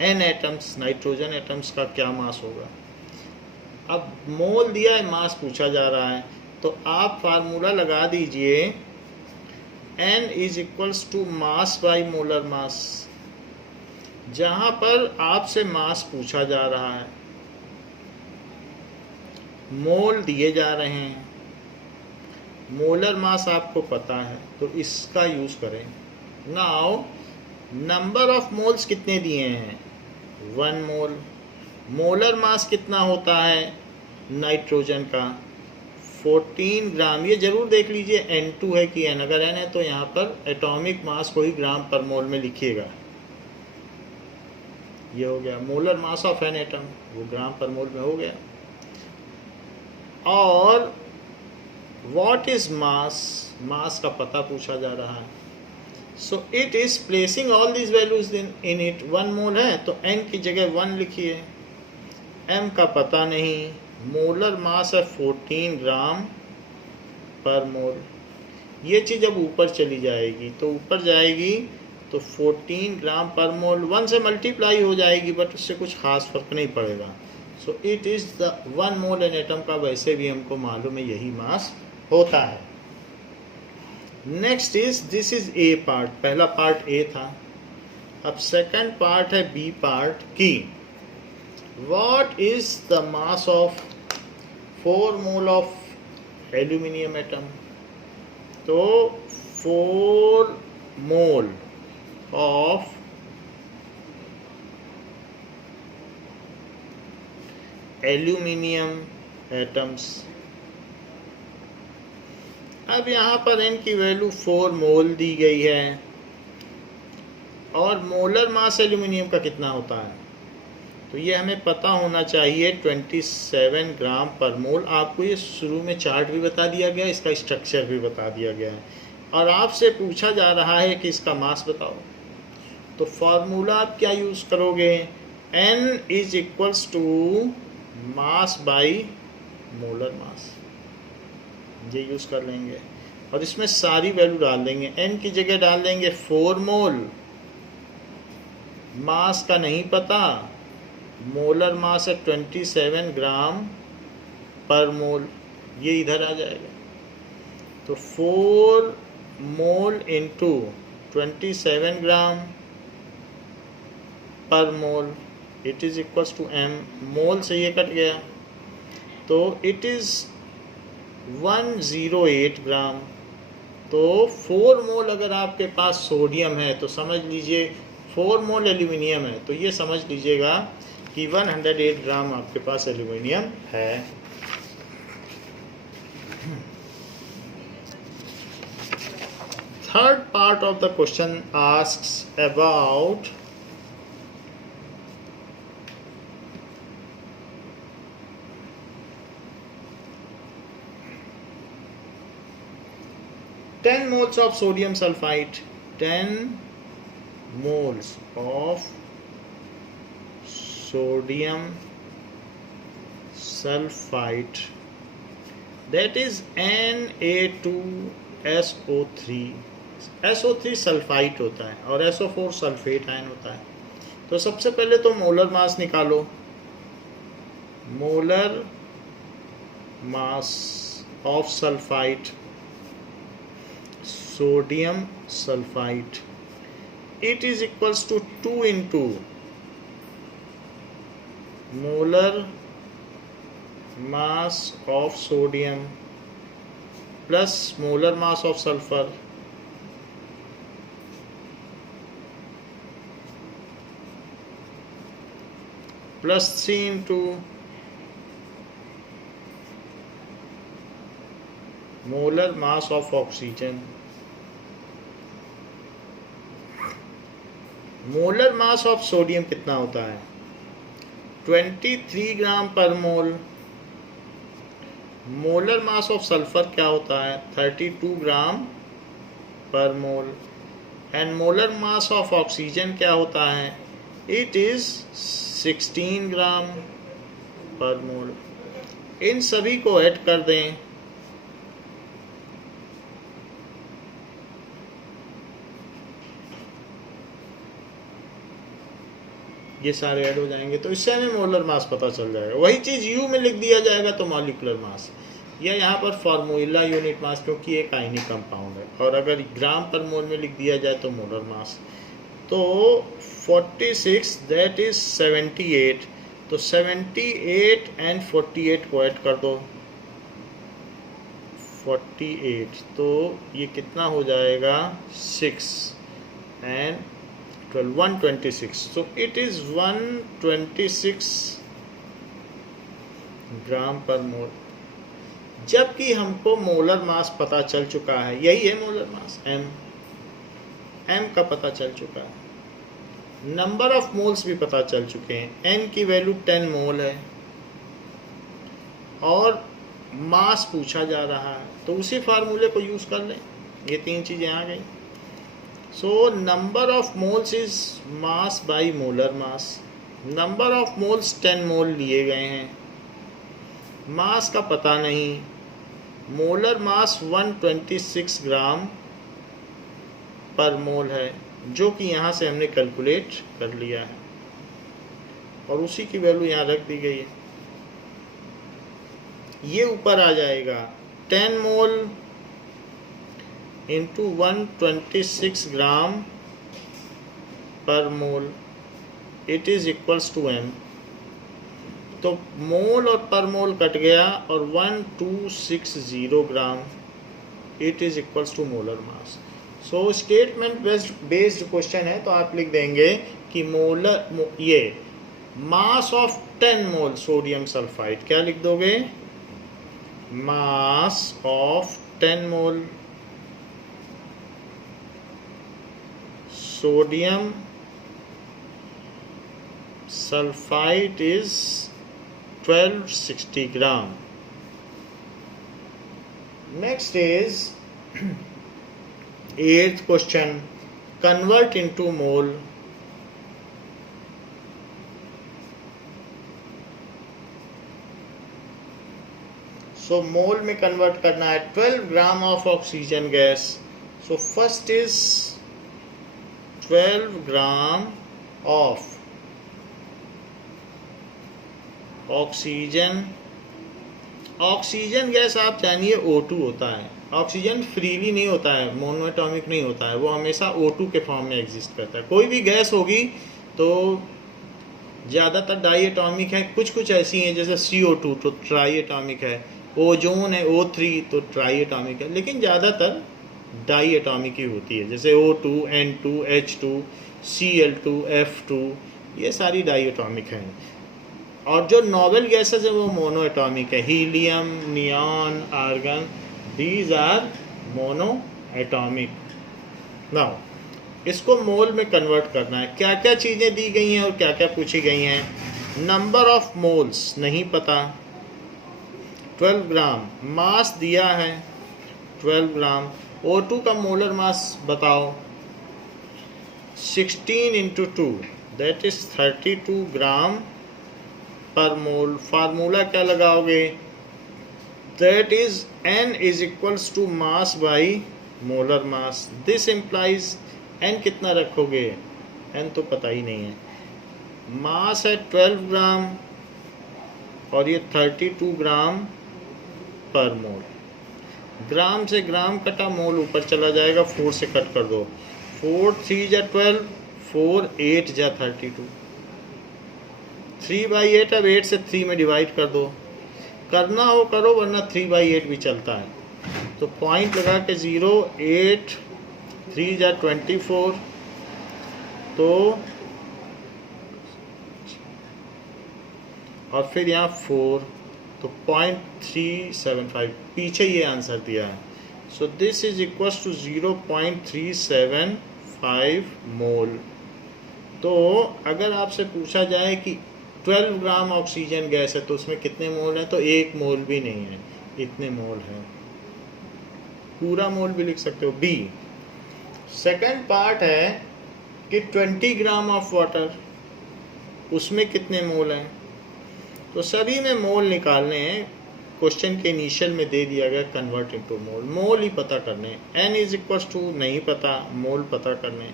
N atoms, nitrogen atoms का क्या मास होगा. अब मोल दिया है, मास पूछा जा रहा है, तो आप फार्मूला लगा दीजिए N is equals to mass by molar mass. जहां पर आपसे मास पूछा जा रहा है, मोल दिए जा रहे हैं, मोलर मास आपको पता है, तो इसका यूज करें. नाउ नंबर ऑफ मोल्स कितने दिए हैं? 1 मोल. मोलर मास कितना होता है नाइट्रोजन का? 14 ग्राम. ये जरूर देख लीजिए N2 है कि N. अगर N है तो यहाँ पर एटॉमिक मास को ही ग्राम पर मोल में लिखिएगा. ये हो गया molar mass of an atom, वो ग्राम पर मोल में हो गया. और व्हाट इज मास? मास का पता पूछा जा रहा है. So it is placing all these values in it. 1 मोल है तो n की जगह 1 लिखिए, m का पता नहीं, मोलर मास है 14 ग्राम पर मोल। ये चीज़ अब ऊपर चली जाएगी तो ऊपर जाएगी तो 14 ग्राम पर मोल 1 से मल्टीप्लाई हो जाएगी, बट उससे कुछ खास फर्क नहीं पड़ेगा। So it is the 1 mole an atom का वैसे भी हमको मालूम है यही मास होता है। Next is this is a part, पहला पार्ट ए था। अब सेकंड पार्ट है बी पार्ट की what is the mass of 4 mole of aluminium atom. तो 4 मोल ऑफ एल्यूमिनियम एटम्स। अब यहाँ पर n की वैल्यू 4 मोल दी गई है और मोलर मास एल्यूमिनियम का कितना होता है, तो ये हमें पता होना चाहिए 27 ग्राम पर मोल। आपको ये शुरू में चार्ट भी बता दिया गया है, इसका स्ट्रक्चर भी बता दिया गया है और आपसे पूछा जा रहा है कि इसका मास बताओ। तो फार्मूला आप क्या यूज़ करोगे, n is equals to mass by molar mass, ये यूज़ कर लेंगे और इसमें सारी वैल्यू डाल देंगे। n की जगह डाल देंगे 4 मोल, मास का नहीं पता, मोलर मास है 27 ग्राम पर मोल, ये इधर आ जाएगा। तो 4 mole into 27 gram per mole it is equals to m। Mole से ये कट गया तो इट इज़ 108 ग्राम। तो 4 मोल अगर आपके पास सोडियम है तो समझ लीजिए 4 मोल एल्यूमिनियम है, तो ये समझ लीजिएगा कि 108 ग्राम आपके पास एल्यूमिनियम है। Third part of the question asks about ten moles of sodium sulfite, 10 moles of sodium sulfite, that is Na2SO3। SO3 sulphite होता है और SO4 सल्फेट आयन होता है। तो सबसे पहले तो मोलर मास निकालो, molar mass of sulphite sodium sulphite, it is equals to 2 into molar mass of sodium plus molar mass of sulphur plus 3 into molar mass of oxygen. Molar mass of sodium कितना होता है 23 gram per mole. Molar mass of sulphur क्या होता है 32 gram per mole. And molar mass of oxygen क्या होता है it is 16 gram per मोल। इन सभी को ऐड कर दें, ये सारे ऐड हो जाएंगे तो इससे हमें मोलर मास पता चल जाएगा। वही चीज़ यू में लिख दिया जाएगा तो मॉलिक्यूलर मास, या यहाँ पर फार्मूला यूनिट मास क्योंकि एक आयनिक कंपाउंड है, और अगर ग्राम पर मोल में लिख दिया जाए तो मोलर मास। तो 46 दैट इज 78, तो 78 एंड 48 को ऐड कर दो 48, तो ये कितना हो जाएगा 6 and 126। So it is 126 gram per मोल। जबकि हमको मोलर मास पता चल चुका है, यही है मोलर मास m का पता चल चुका है, नंबर ऑफ मोल्स भी पता चल चुके हैं। n की वैल्यू 10 मोल है और मास पूछा जा रहा है, तो उसी फार्मूले को यूज़ कर लें। ये 3 चीज़ें आ गई। सो number of moles is mass by molar mass. Number of moles 10 मोल लिए गए हैं, मास का पता नहीं, मोलर मास 126 ग्राम पर मोल है, जो कि यहाँ से हमने कैलकुलेट कर लिया है और उसी की वैल्यू यहाँ रख दी गई है। ये ऊपर आ जाएगा 10 mole into 126 gram per mole, it is equals to m। तो मोल और पर मोल कट गया और 1260 gram, it is equals to molar mass. So statement based question है, तो आप लिख देंगे कि मोलर ये mass of 10 mole sodium sulphide, क्या लिख दोगे, mass of 10 mole sodium sulfite is 1260 gram. Next is 8th question, convert into mole. So mole में convert करना है 12 ग्राम of oxygen gas. So first is 12 gram of oxygen. Oxygen gas आप जानिए O2 होता है, ऑक्सीजन फ्रीली नहीं होता है, मोनोएटॉमिक नहीं होता है, वो हमेशा O2 के फॉर्म में एग्जिस्ट करता है। कोई भी गैस होगी तो ज़्यादातर डाई एटॉमिक है, कुछ कुछ ऐसी हैं जैसे CO2 तो ट्राई एटॉमिक है, ओजोन है O3 तो ट्राई एटॉमिक है, लेकिन ज़्यादातर डाई एटॉमिक ही होती है, जैसे O2, N2, H2, Cl2, F2, ये सारी डाई एटॉमिक हैं। और जो नोबेल गैसेस है वो मोनो एटॉमिक है, helium, neon, argon, these are mono atomic. Now इसको मोल में कन्वर्ट करना है। क्या क्या चीज़ें दी गई हैं और क्या क्या पूछी गई हैं। नंबर ऑफ मोल्स नहीं पता, 12 ग्राम, मास दिया है 12 ग्राम, O2 का मोलर मास बताओ, 16 into 2 that is 32 gram per mole. Formula क्या लगाओगे, that is N is equals to mass by molar mass. This implies N कितना रखोगे, N तो पता ही नहीं है। मास है 12 ग्राम और ये 32 ग्राम पर मोल। ग्राम से ग्राम कटा, मोल ऊपर चला जाएगा, 4 से कट कर दो, 4 3 जा 12, 4 8 जा 32, 3/8। अब 8 से 3 में डिवाइड कर दो, करना हो करो वरना 3/8 भी चलता है। तो पॉइंट लगा के 0 8 3 जा 24, तो और फिर यहाँ 4, तो 0.375, पीछे ये आंसर दिया है। So this is equals to 0.375 mole. तो अगर आपसे पूछा जाए कि 12 ग्राम ऑक्सीजन गैस है तो उसमें कितने मोल हैं, तो 1 मोल भी नहीं है, इतने मोल हैं। पूरा मोल भी लिख सकते हो। बी सेकंड पार्ट है कि 20 ग्राम ऑफ वाटर, उसमें कितने मोल हैं। तो सभी में मोल निकालने हैं, क्वेश्चन के इनिशियल में दे दिया गया कन्वर्ट इनटू मोल, मोल ही पता करने। N इज इक्वल्स टू नहीं पता, मोल पता करने।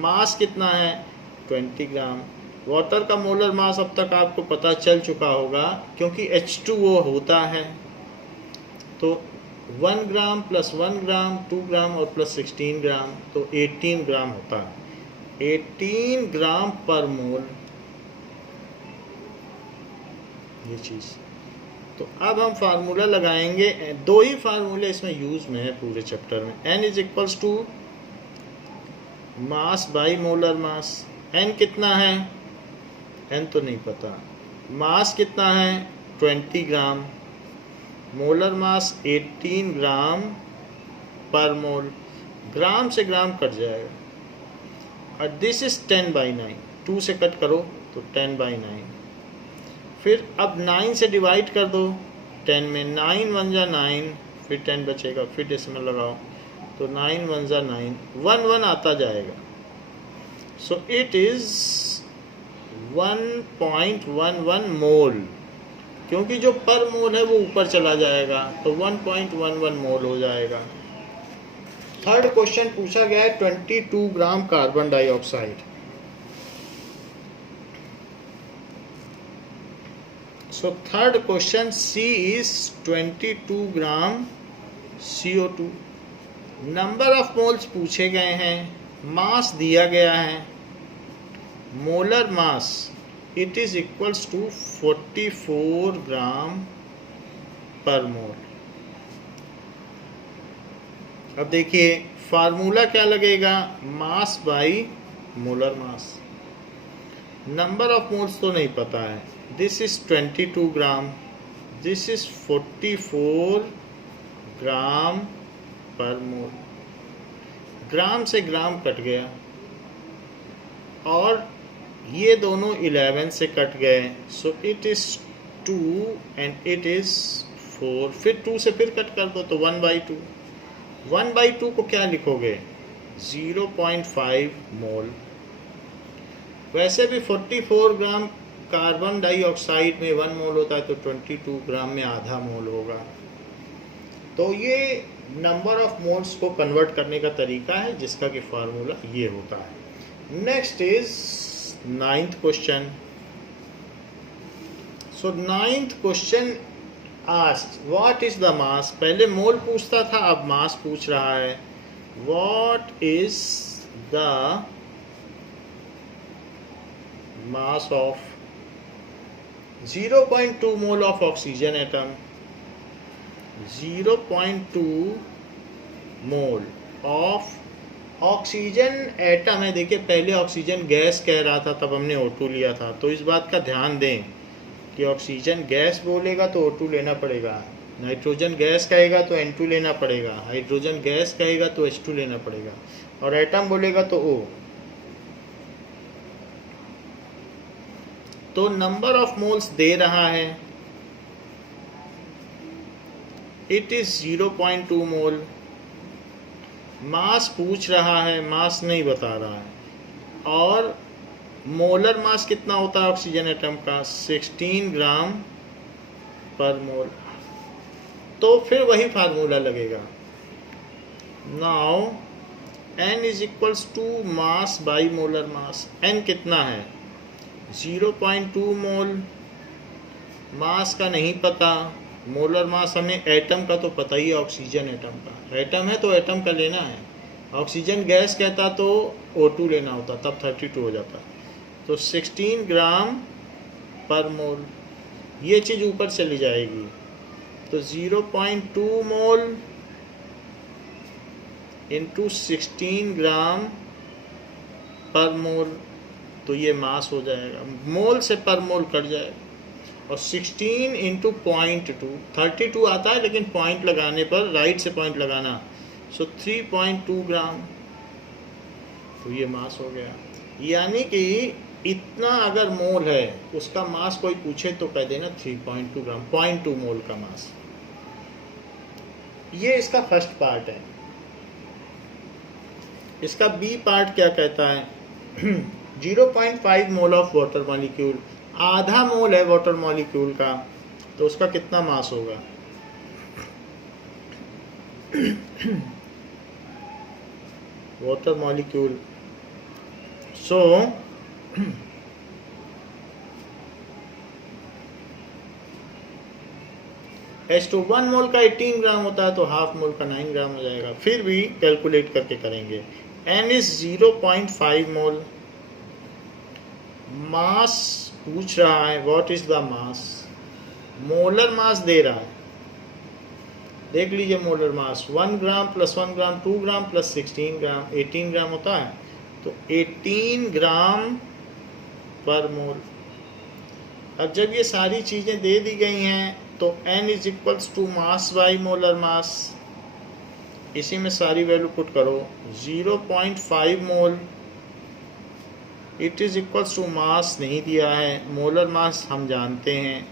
मास कितना है 20 ग्राम। वाटर का मोलर मास अब तक आपको पता चल चुका होगा क्योंकि H2O होता है, तो 1 ग्राम प्लस 1 ग्राम 2 ग्राम और प्लस 16 ग्राम तो 18 ग्राम होता है। 18 ग्राम पर मोल ये चीज़। तो अब हम फार्मूला लगाएंगे, 2 ही फार्मूले इसमें यूज में है पूरे चैप्टर में। N is equals to mass by molar mass. N कितना है, N तो नहीं पता। मास कितना है 20 ग्राम, मोलर मास 18 ग्राम पर मोल। ग्राम से ग्राम कट जाएगा और दिस इज 10/9, 2 से कट करो तो 10/9। फिर अब 9 से डिवाइड कर दो 10 में, 9 1 जा 9, फिर 10 बचेगा, फिर डेसिमल लगाओ तो 9 1 जा 9, 1 1 आता जाएगा। सो इट इज 1.11 मोल, क्योंकि जो पर मोल है वो ऊपर चला जाएगा तो 1.11 मोल हो जाएगा। थर्ड क्वेश्चन पूछा गया है 22 gram carbon dioxide. So third question C is 22 gram CO2। Number of moles पूछे गए हैं, मास दिया गया है, molar mass it is equals to 44 gram per mole. अब देखिए फार्मूला क्या लगेगा, mass by molar mass. Number of moles तो नहीं पता है, this is 22 gram, this is 44 gram per mole. ग्राम से ग्राम कट गया और ये दोनों 11 से कट गए, so it is 2 and it is 4, फिर 2 से फिर कट कर दो तो 1/2। 1/2 को क्या लिखोगे, 0.5 मोल। वैसे भी 44 ग्राम कार्बन डाइऑक्साइड में 1 मोल होता है तो 22 ग्राम में आधा मोल होगा। तो ये नंबर ऑफ मोल्स को कन्वर्ट करने का तरीका है जिसका कि फार्मूला ये होता है। Next is 9th question. So 9th question asked what is the मास। पहले मोल पूछता था, अब मास पूछ रहा है। What is the mass of 0.2 mole of oxygen atom, 0.2 mole of oxygen atom है। देखिए पहले ऑक्सीजन गैस कह रहा था तब हमने O2 लिया था, तो इस बात का ध्यान दें कि ऑक्सीजन गैस बोलेगा तो O2 लेना पड़ेगा, नाइट्रोजन गैस कहेगा तो N2 लेना पड़ेगा, हाइड्रोजन गैस कहेगा तो H2 लेना पड़ेगा, और एटम बोलेगा तो O। तो नंबर ऑफ मोल्स दे रहा है, इट इज 0.2 मोल। मास पूछ रहा है, मास नहीं बता रहा है। और मोलर मास कितना होता है ऑक्सीजन एटम का, 16 ग्राम पर मोल। तो फिर वही फार्मूला लगेगा। Now N is equals to mass by molar mass. N कितना है, 0.2 मोल। मास का नहीं पता, मोलर मास हमें एटम का तो पता ही है, ऑक्सीजन एटम का। एटम है तो एटम का लेना है। ऑक्सीजन गैस कहता तो O2 लेना होता, तब 32 हो जाता। तो 16 ग्राम पर मोल, ये चीज़ ऊपर चली जाएगी तो 0.2 मोल इंटू 16 ग्राम पर मोल, तो ये मास हो जाएगा। मोल से पर मोल कट जाएगा। और 16 इंटू 0.2, 32 आता है लेकिन पॉइंट लगाने पर, राइट से पॉइंट लगाना, सो 3.2 ग्राम, तो ये मास हो गया। यानी कि इतना अगर मोल है उसका मास कोई पूछे तो कह देना 3.2 ग्राम, 0.2 मोल का मास। ये इसका फर्स्ट पार्ट है। इसका बी पार्ट क्या कहता है 0.5 मोल ऑफ वाटर मॉलिक्यूल, आधा मोल है वाटर मॉलिक्यूल का, तो उसका कितना मास होगा वाटर मॉलिक्यूल। सो H2 1 मोल का 18 ग्राम होता है तो हाफ मोल का 9 ग्राम हो जाएगा। फिर भी कैलकुलेट करके करेंगे। N इज 0.5 मोल। मास पूछ रहा है, what is the mass. Molar mass दे रहा है, देख लीजिए molar mass 1 gram plus 1 gram 2 gram plus 16 gram 18 gram होता है, तो 18 ग्राम पर मोल। अब जब ये सारी चीज़ें दे दी गई हैं तो N is equals to mass by molar mass, इसी में सारी वैल्यू पुट करो। 0.5 mole it is equals to mass नहीं दिया है, मोलर मास हम जानते हैं,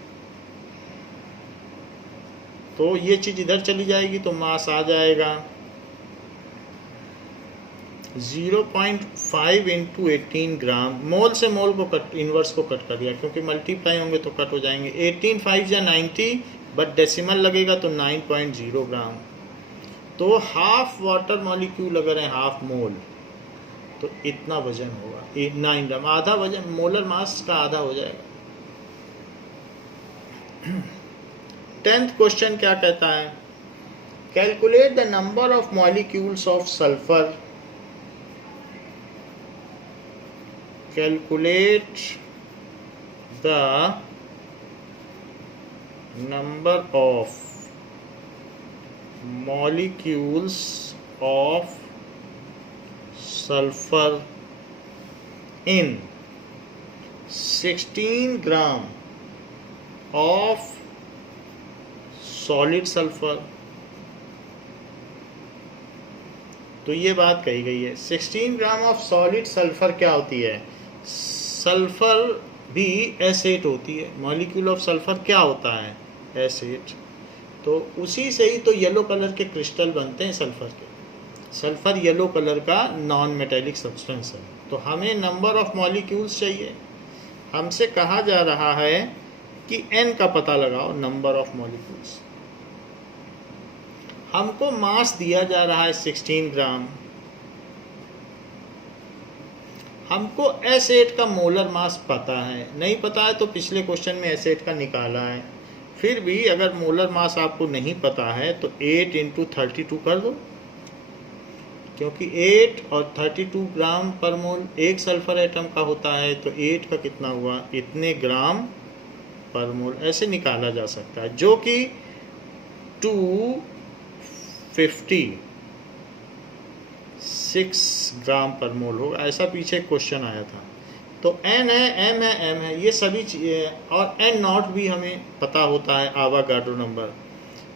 तो ये चीज़ इधर चली जाएगी तो मास आ जाएगा। 0.5 इंटू 18 ग्राम, मोल से मोल को कट, इन्वर्स को कट कर दिया क्योंकि मल्टीप्लाई होंगे तो कट हो जाएंगे। 18 5 या 90, बट डेसिमल लगेगा तो 9.0 ग्राम। तो हाफ वाटर मॉलिक्यूल अगर है हाफ मोल तो इतना वजन होगा 9 ग्राम, आधा वजन मोलर मास का आधा हो जाएगा। 10th क्वेश्चन क्या कहता है? Calculate the number of molecules of sulphur. Calculate the number of molecules of sulfur in 16 gram of solid sulfur। तो ये बात कही गई है 16 ग्राम ऑफ सॉलिड सल्फर क्या होती है? सल्फर भी एसिड होती है। मॉलिक्यूल ऑफ सल्फर क्या होता है? एसिड। तो उसी से ही तो येलो कलर के क्रिस्टल बनते हैं सल्फर के। सल्फर येलो कलर का नॉन मेटेलिक सब्सटेंस है। तो हमें नंबर ऑफ मॉलिक्यूल्स चाहिए। हमसे कहा जा रहा है कि n का पता लगाओ, नंबर ऑफ मॉलिक्यूल्स। हमको मास दिया जा रहा है 16 ग्राम। हमको एसिड का मोलर मास पता है, नहीं पता है तो पिछले क्वेश्चन में एसिड का निकाला है। फिर भी अगर मोलर मास आपको नहीं पता है तो 8 इंटू 32 कर दो, क्योंकि 8 और 32 ग्राम पर मोल एक सल्फर एटम का होता है। तो 8 का कितना हुआ? इतने ग्राम पर मोल। ऐसे निकाला जा सकता है, जो कि 256 ग्राम पर मोल होगा। ऐसा पीछे क्वेश्चन आया था। तो n है, m है, m है, ये सभी चीज़ें, और n नॉट भी हमें पता होता है, आवागाड्रो नंबर।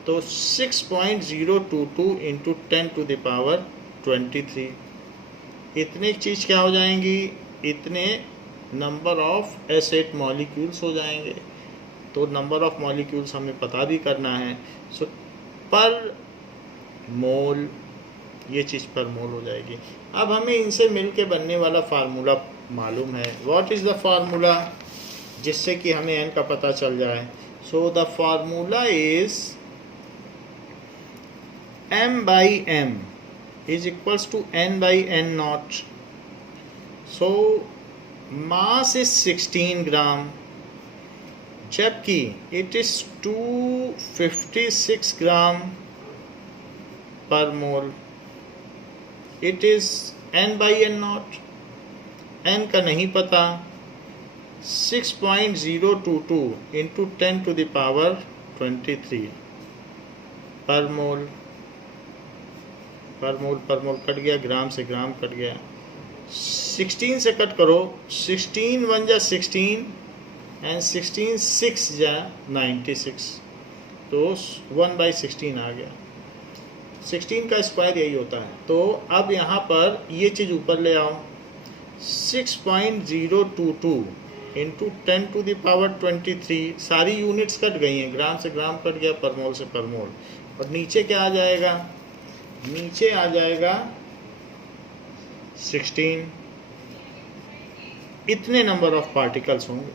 तो 6.022 इंटू 10⁻23 इतने चीज़ क्या हो जाएंगी? इतने नंबर ऑफ एसिड मॉलिक्यूल्स हो जाएंगे। तो नंबर ऑफ मॉलिक्यूल्स हमें पता भी करना है। सो पर मोल, ये चीज़ पर मोल हो जाएगी। अब हमें इनसे मिलके बनने वाला फार्मूला मालूम है। व्हाट इज़ द फार्मूला, जिससे कि हमें n का पता चल जाए? So the formula is m/m is equals to n/n nought. So mass is 16 gram, जबकि it is 256 gram per mole. It is n/n nought, n का नहीं पता। 6.022 इंटू 10⁻23 पर मोल। पर मोल कट गया, ग्राम से ग्राम कट गया। 16 से कट करो, 16 1 जा 16 एंड 16 6 जा 96, तो 1/16 आ गया। 16 का स्क्वायर यही होता है। तो अब यहाँ पर ये चीज़ ऊपर ले आओ, 6.022 इंटू 10⁻23। सारी यूनिट्स कट गई हैं, ग्राम से ग्राम कट गया, पर मोल से पर मोल। और नीचे क्या आ जाएगा? नीचे आ जाएगा 16। इतने नंबर ऑफ पार्टिकल्स होंगे।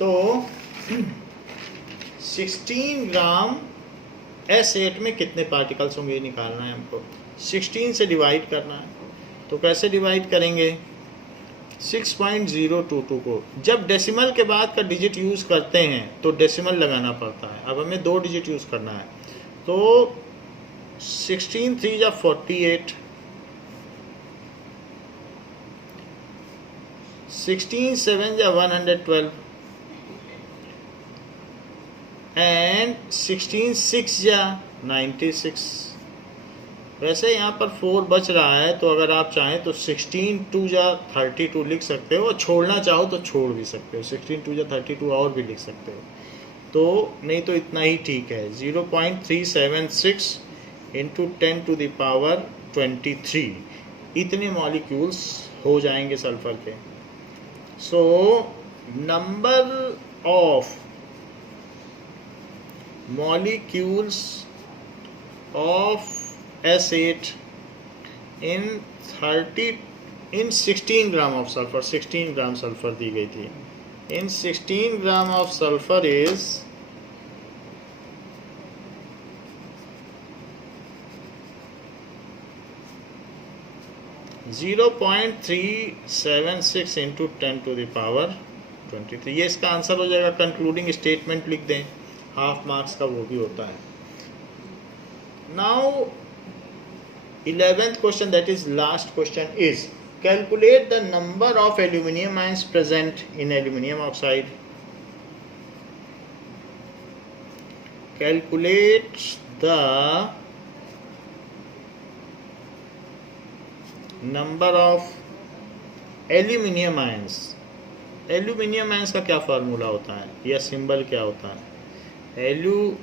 तो 16 ग्राम S8 में कितने पार्टिकल्स होंगे ये निकालना है हमको। 16 से डिवाइड करना है। तो कैसे डिवाइड करेंगे? 6.022 को जब डेसिमल के बाद का डिजिट यूज़ करते हैं तो डेसिमल लगाना पड़ता है। अब हमें 2 डिजिट यूज़ करना है। तो 16 3 जा 48, 16 7 जा 112 एंड 16 6 जा 96। वैसे यहाँ पर 4 बच रहा है, तो अगर आप चाहें तो 16 2 जा 32 लिख सकते हो, और छोड़ना चाहो तो छोड़ भी सकते हो। 16 2 जा 32 और भी लिख सकते हो। तो नहीं तो इतना ही ठीक है। 0.376 इंटू 10⁻23 इतने मॉलिक्यूल्स हो जाएंगे सल्फर के। So number of molecules of S8 in 16 gram of sulphur, 16 gram sulphur दी गई थी. In 16 gram of sulphur is 0.376 into 10 to the power 23. ये इसका आंसर हो जाएगा. कंक्लूडिंग स्टेटमेंट लिख दें, हाफ मार्क्स का वो भी होता है. Now 11th question, that is last question, is calculate the number of aluminum ions present in aluminum oxide. Calculate the number of aluminum ions. Aluminium ions का क्या फार्मूला होता है या सिंबल क्या होता है? Aluminium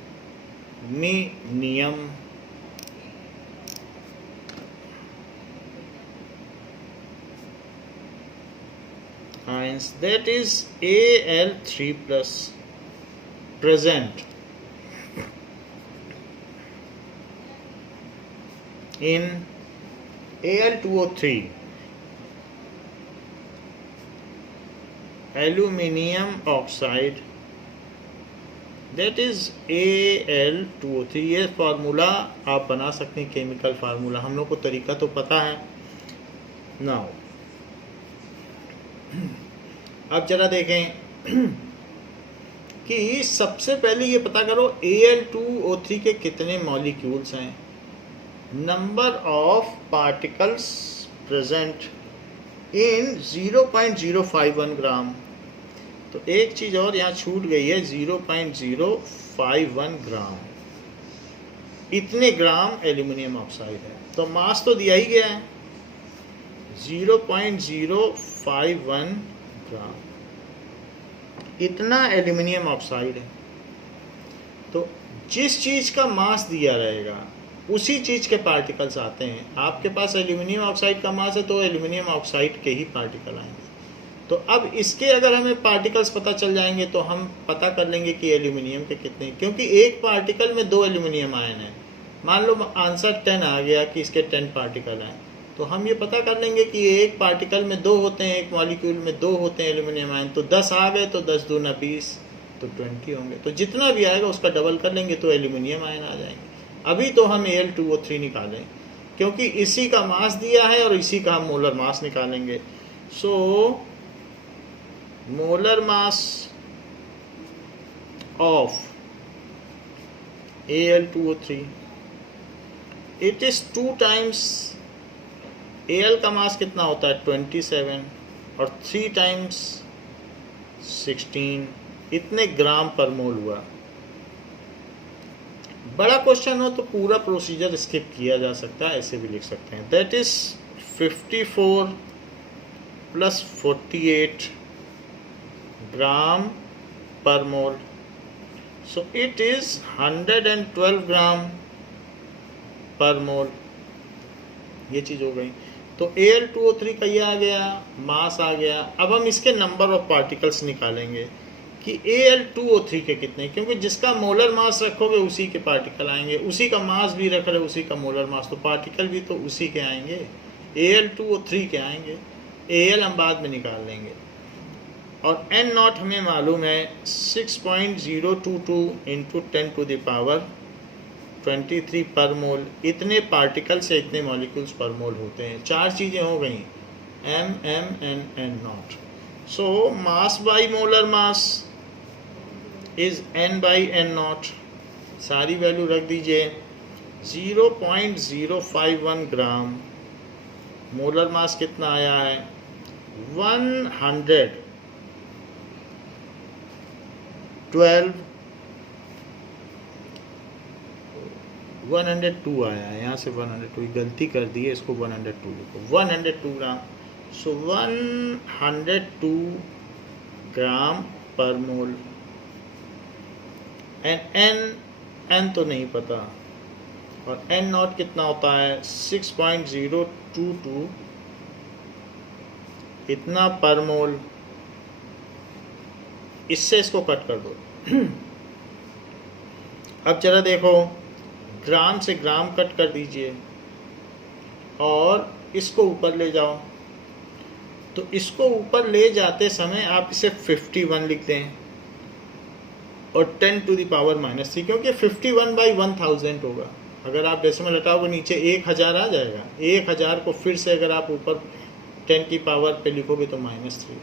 ions, that is Al3 plus present in Al2O3, aluminium oxide, that is Al2O3. ये formula आप बना सकते हैं, केमिकल फार्मूला. हम लोग को तरीका तो पता है. नाउ अब जरा देखें कि सबसे पहले ये पता करो Al2O3 के कितने मॉलिक्यूल्स हैं. Number of particles present in 0.051 ग्राम. तो एक चीज़ और यहाँ छूट गई है, 0.051 ग्राम. इतने ग्राम एल्यूमिनियम ऑक्साइड है. तो मास तो दिया ही गया है 0.051 ग्राम. इतना एल्यूमिनियम ऑक्साइड है. तो जिस चीज़ का मास दिया रहेगा उसी चीज़ के पार्टिकल्स आते हैं. आपके पास एल्यूमिनियम ऑक्साइड का मास है तो एल्यूमिनियम ऑक्साइड के ही पार्टिकल आएंगे. तो अब इसके अगर हमें पार्टिकल्स पता चल जाएंगे तो हम पता कर लेंगे कि एल्यूमिनियम के कितने, क्योंकि एक पार्टिकल में 2 एल्यूमिनियम आयन है. मान लो आंसर 10 आ गया कि इसके 10 पार्टिकल हैं, तो हम ये पता कर लेंगे कि एक पार्टिकल में 2 होते हैं, एक मॉलिक्यूल में 2 होते हैं एल्यूमिनियम आयन. तो 10 आ गए तो 10 दूना 20, तो 20 होंगे. तो जितना भी आएगा उसका डबल कर लेंगे तो एल्यूमिनियम आयन आ जाएंगे. अभी तो हम Al2O3 निकालें क्योंकि इसी का मास दिया है और इसी का हम मोलर मास निकालेंगे. So molar mass of Al2O3, it is 2 times. Al का मास कितना होता है 27 और 3 टाइम्स 16. इतने ग्राम पर मोल हुआ. बड़ा क्वेश्चन हो तो पूरा प्रोसीजर स्किप किया जा सकता है, ऐसे भी लिख सकते हैं. That is 54 plus 48 gram per mole. So it is 112 gram per मोल. ये चीज़ हो गई. तो Al2O3 का ये आ गया, मास आ गया. अब हम इसके नंबर ऑफ पार्टिकल्स निकालेंगे कि Al2O3 के कितने, क्योंकि जिसका मोलर मास रखोगे उसी के पार्टिकल आएंगे, उसी का मास भी रख रहे उसी का मोलर मास, तो पार्टिकल भी तो उसी के आएंगे, Al2O3 के आएंगे. Al हम बाद में निकाल लेंगे. और N नॉट हमें मालूम है 6.022 इंटू 10 टू द पावर 23 पर मोल. इतने पार्टिकल से इतने मॉलिक्यूल्स पर मोल होते हैं. 4 चीज़ें हो गई, M, M, N, N not. So mass by molar mass is N by N not. सारी वैल्यू रख दीजिए. 0.051 ग्राम. मोलर मास कितना आया है 102 आया है. यहाँ से 102 गलती कर दी है, इसको 102 लिखो. 102 ग्राम. सो 102 ग्राम पर मोल. एंड N तो नहीं पता, और N नॉट कितना होता है 6.022 इतना पर मोल. इससे इसको कट कर दो. अब जरा देखो, ग्राम से ग्राम कट कर दीजिए. और इसको ऊपर ले जाओ, तो इसको ऊपर ले जाते समय आप इसे 51 लिख दें और 10 टू द पावर -3, क्योंकि 51/1000 होगा। अगर आप डेसिमल हटाओगे नीचे 1000 आ जाएगा। 1000 को फिर से अगर आप ऊपर 10 की पावर पे लिखोगे तो -3।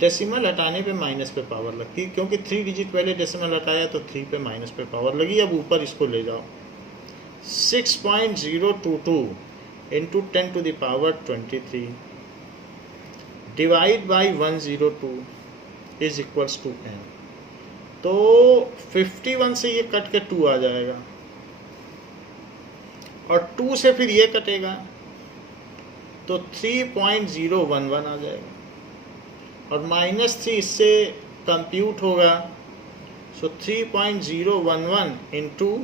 डेसिमल हटाने पे माइनस पे पावर लगती है, क्योंकि 3 डिजिट पहले डेसिमल हटाया तो 3 पे माइनस पे पावर लगी। अब ऊपर इसको ले जाओ, 6.022 into 10 to the power 23 divide by 102 is equals to n। तो 51 से ये कट के 2 आ जाएगा और 2 से फिर ये कटेगा तो 3.011 आ जाएगा और -3 इससे कंप्यूट होगा। सो 3.011 इंटू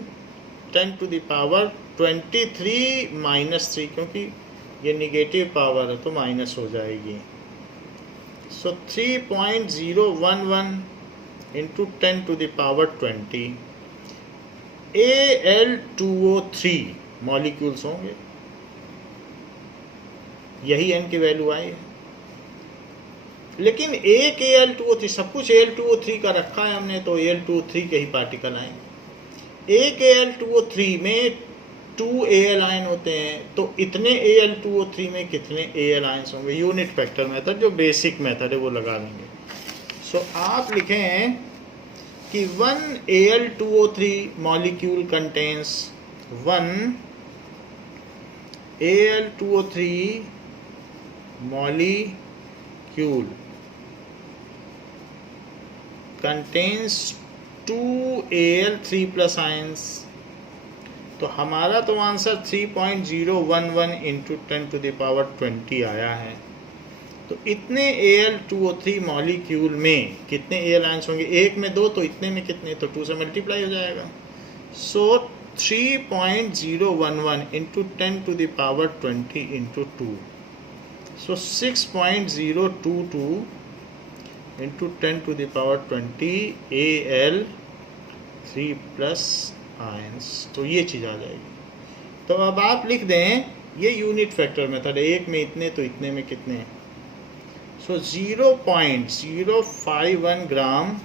10 टू द पावर 23 -3, क्योंकि ये निगेटिव पावर है तो माइनस हो जाएगी। So 3.011 into 10 to the power 20 Al2O3 molecules होंगे। यही n की वैल्यू आई है। लेकिन एक Al2O3, सब कुछ Al2O3 का रखा है हमने, तो Al2O3 के ही पार्टिकल आएंगे। एक Al2O3 में 2 Al आयन होते हैं, तो इतने Al2O3 में कितने Al आयन्स होंगे। यूनिट फैक्टर मेथड जो बेसिक मेथड है वो लगा लेंगे। सो आप लिखें कि 1 Al2O3 molecule contains 1 Al2O3 molecule contains 2 Al3 plus ions। तो हमारा तो answer 3.011 into 10 to the power 20 आया है। तो इतने Al2O3 मॉलिक्यूल में कितने Al आयंस होंगे। एक में 2, तो इतने में कितने, तो 2 से मल्टीप्लाई हो जाएगा। So 3.011 into 10 to the power 20 into 2, so 6.022 into 10 to the power 20 Al3 plus ions. तो ये चीज़ आ जाएगी। तो अब आप लिख दें, ये यूनिट फैक्टर मेथड है। एक में इतने तो इतने में कितने। सो 0.051 ग्राम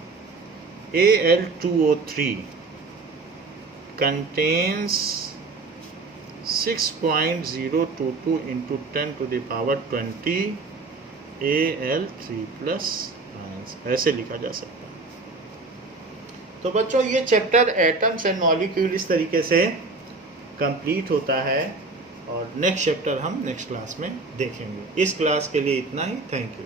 Al2O3 contains 6.022 into 10 to the power 20 Al3 plus ions। ऐसे लिखा जा सकता है। तो बच्चों ये चैप्टर एटम्स एंड मॉलिक्यूल इस तरीके से कंप्लीट होता है और नेक्स्ट चैप्टर हम नेक्स्ट क्लास में देखेंगे। इस क्लास के लिए इतना ही। Thank you.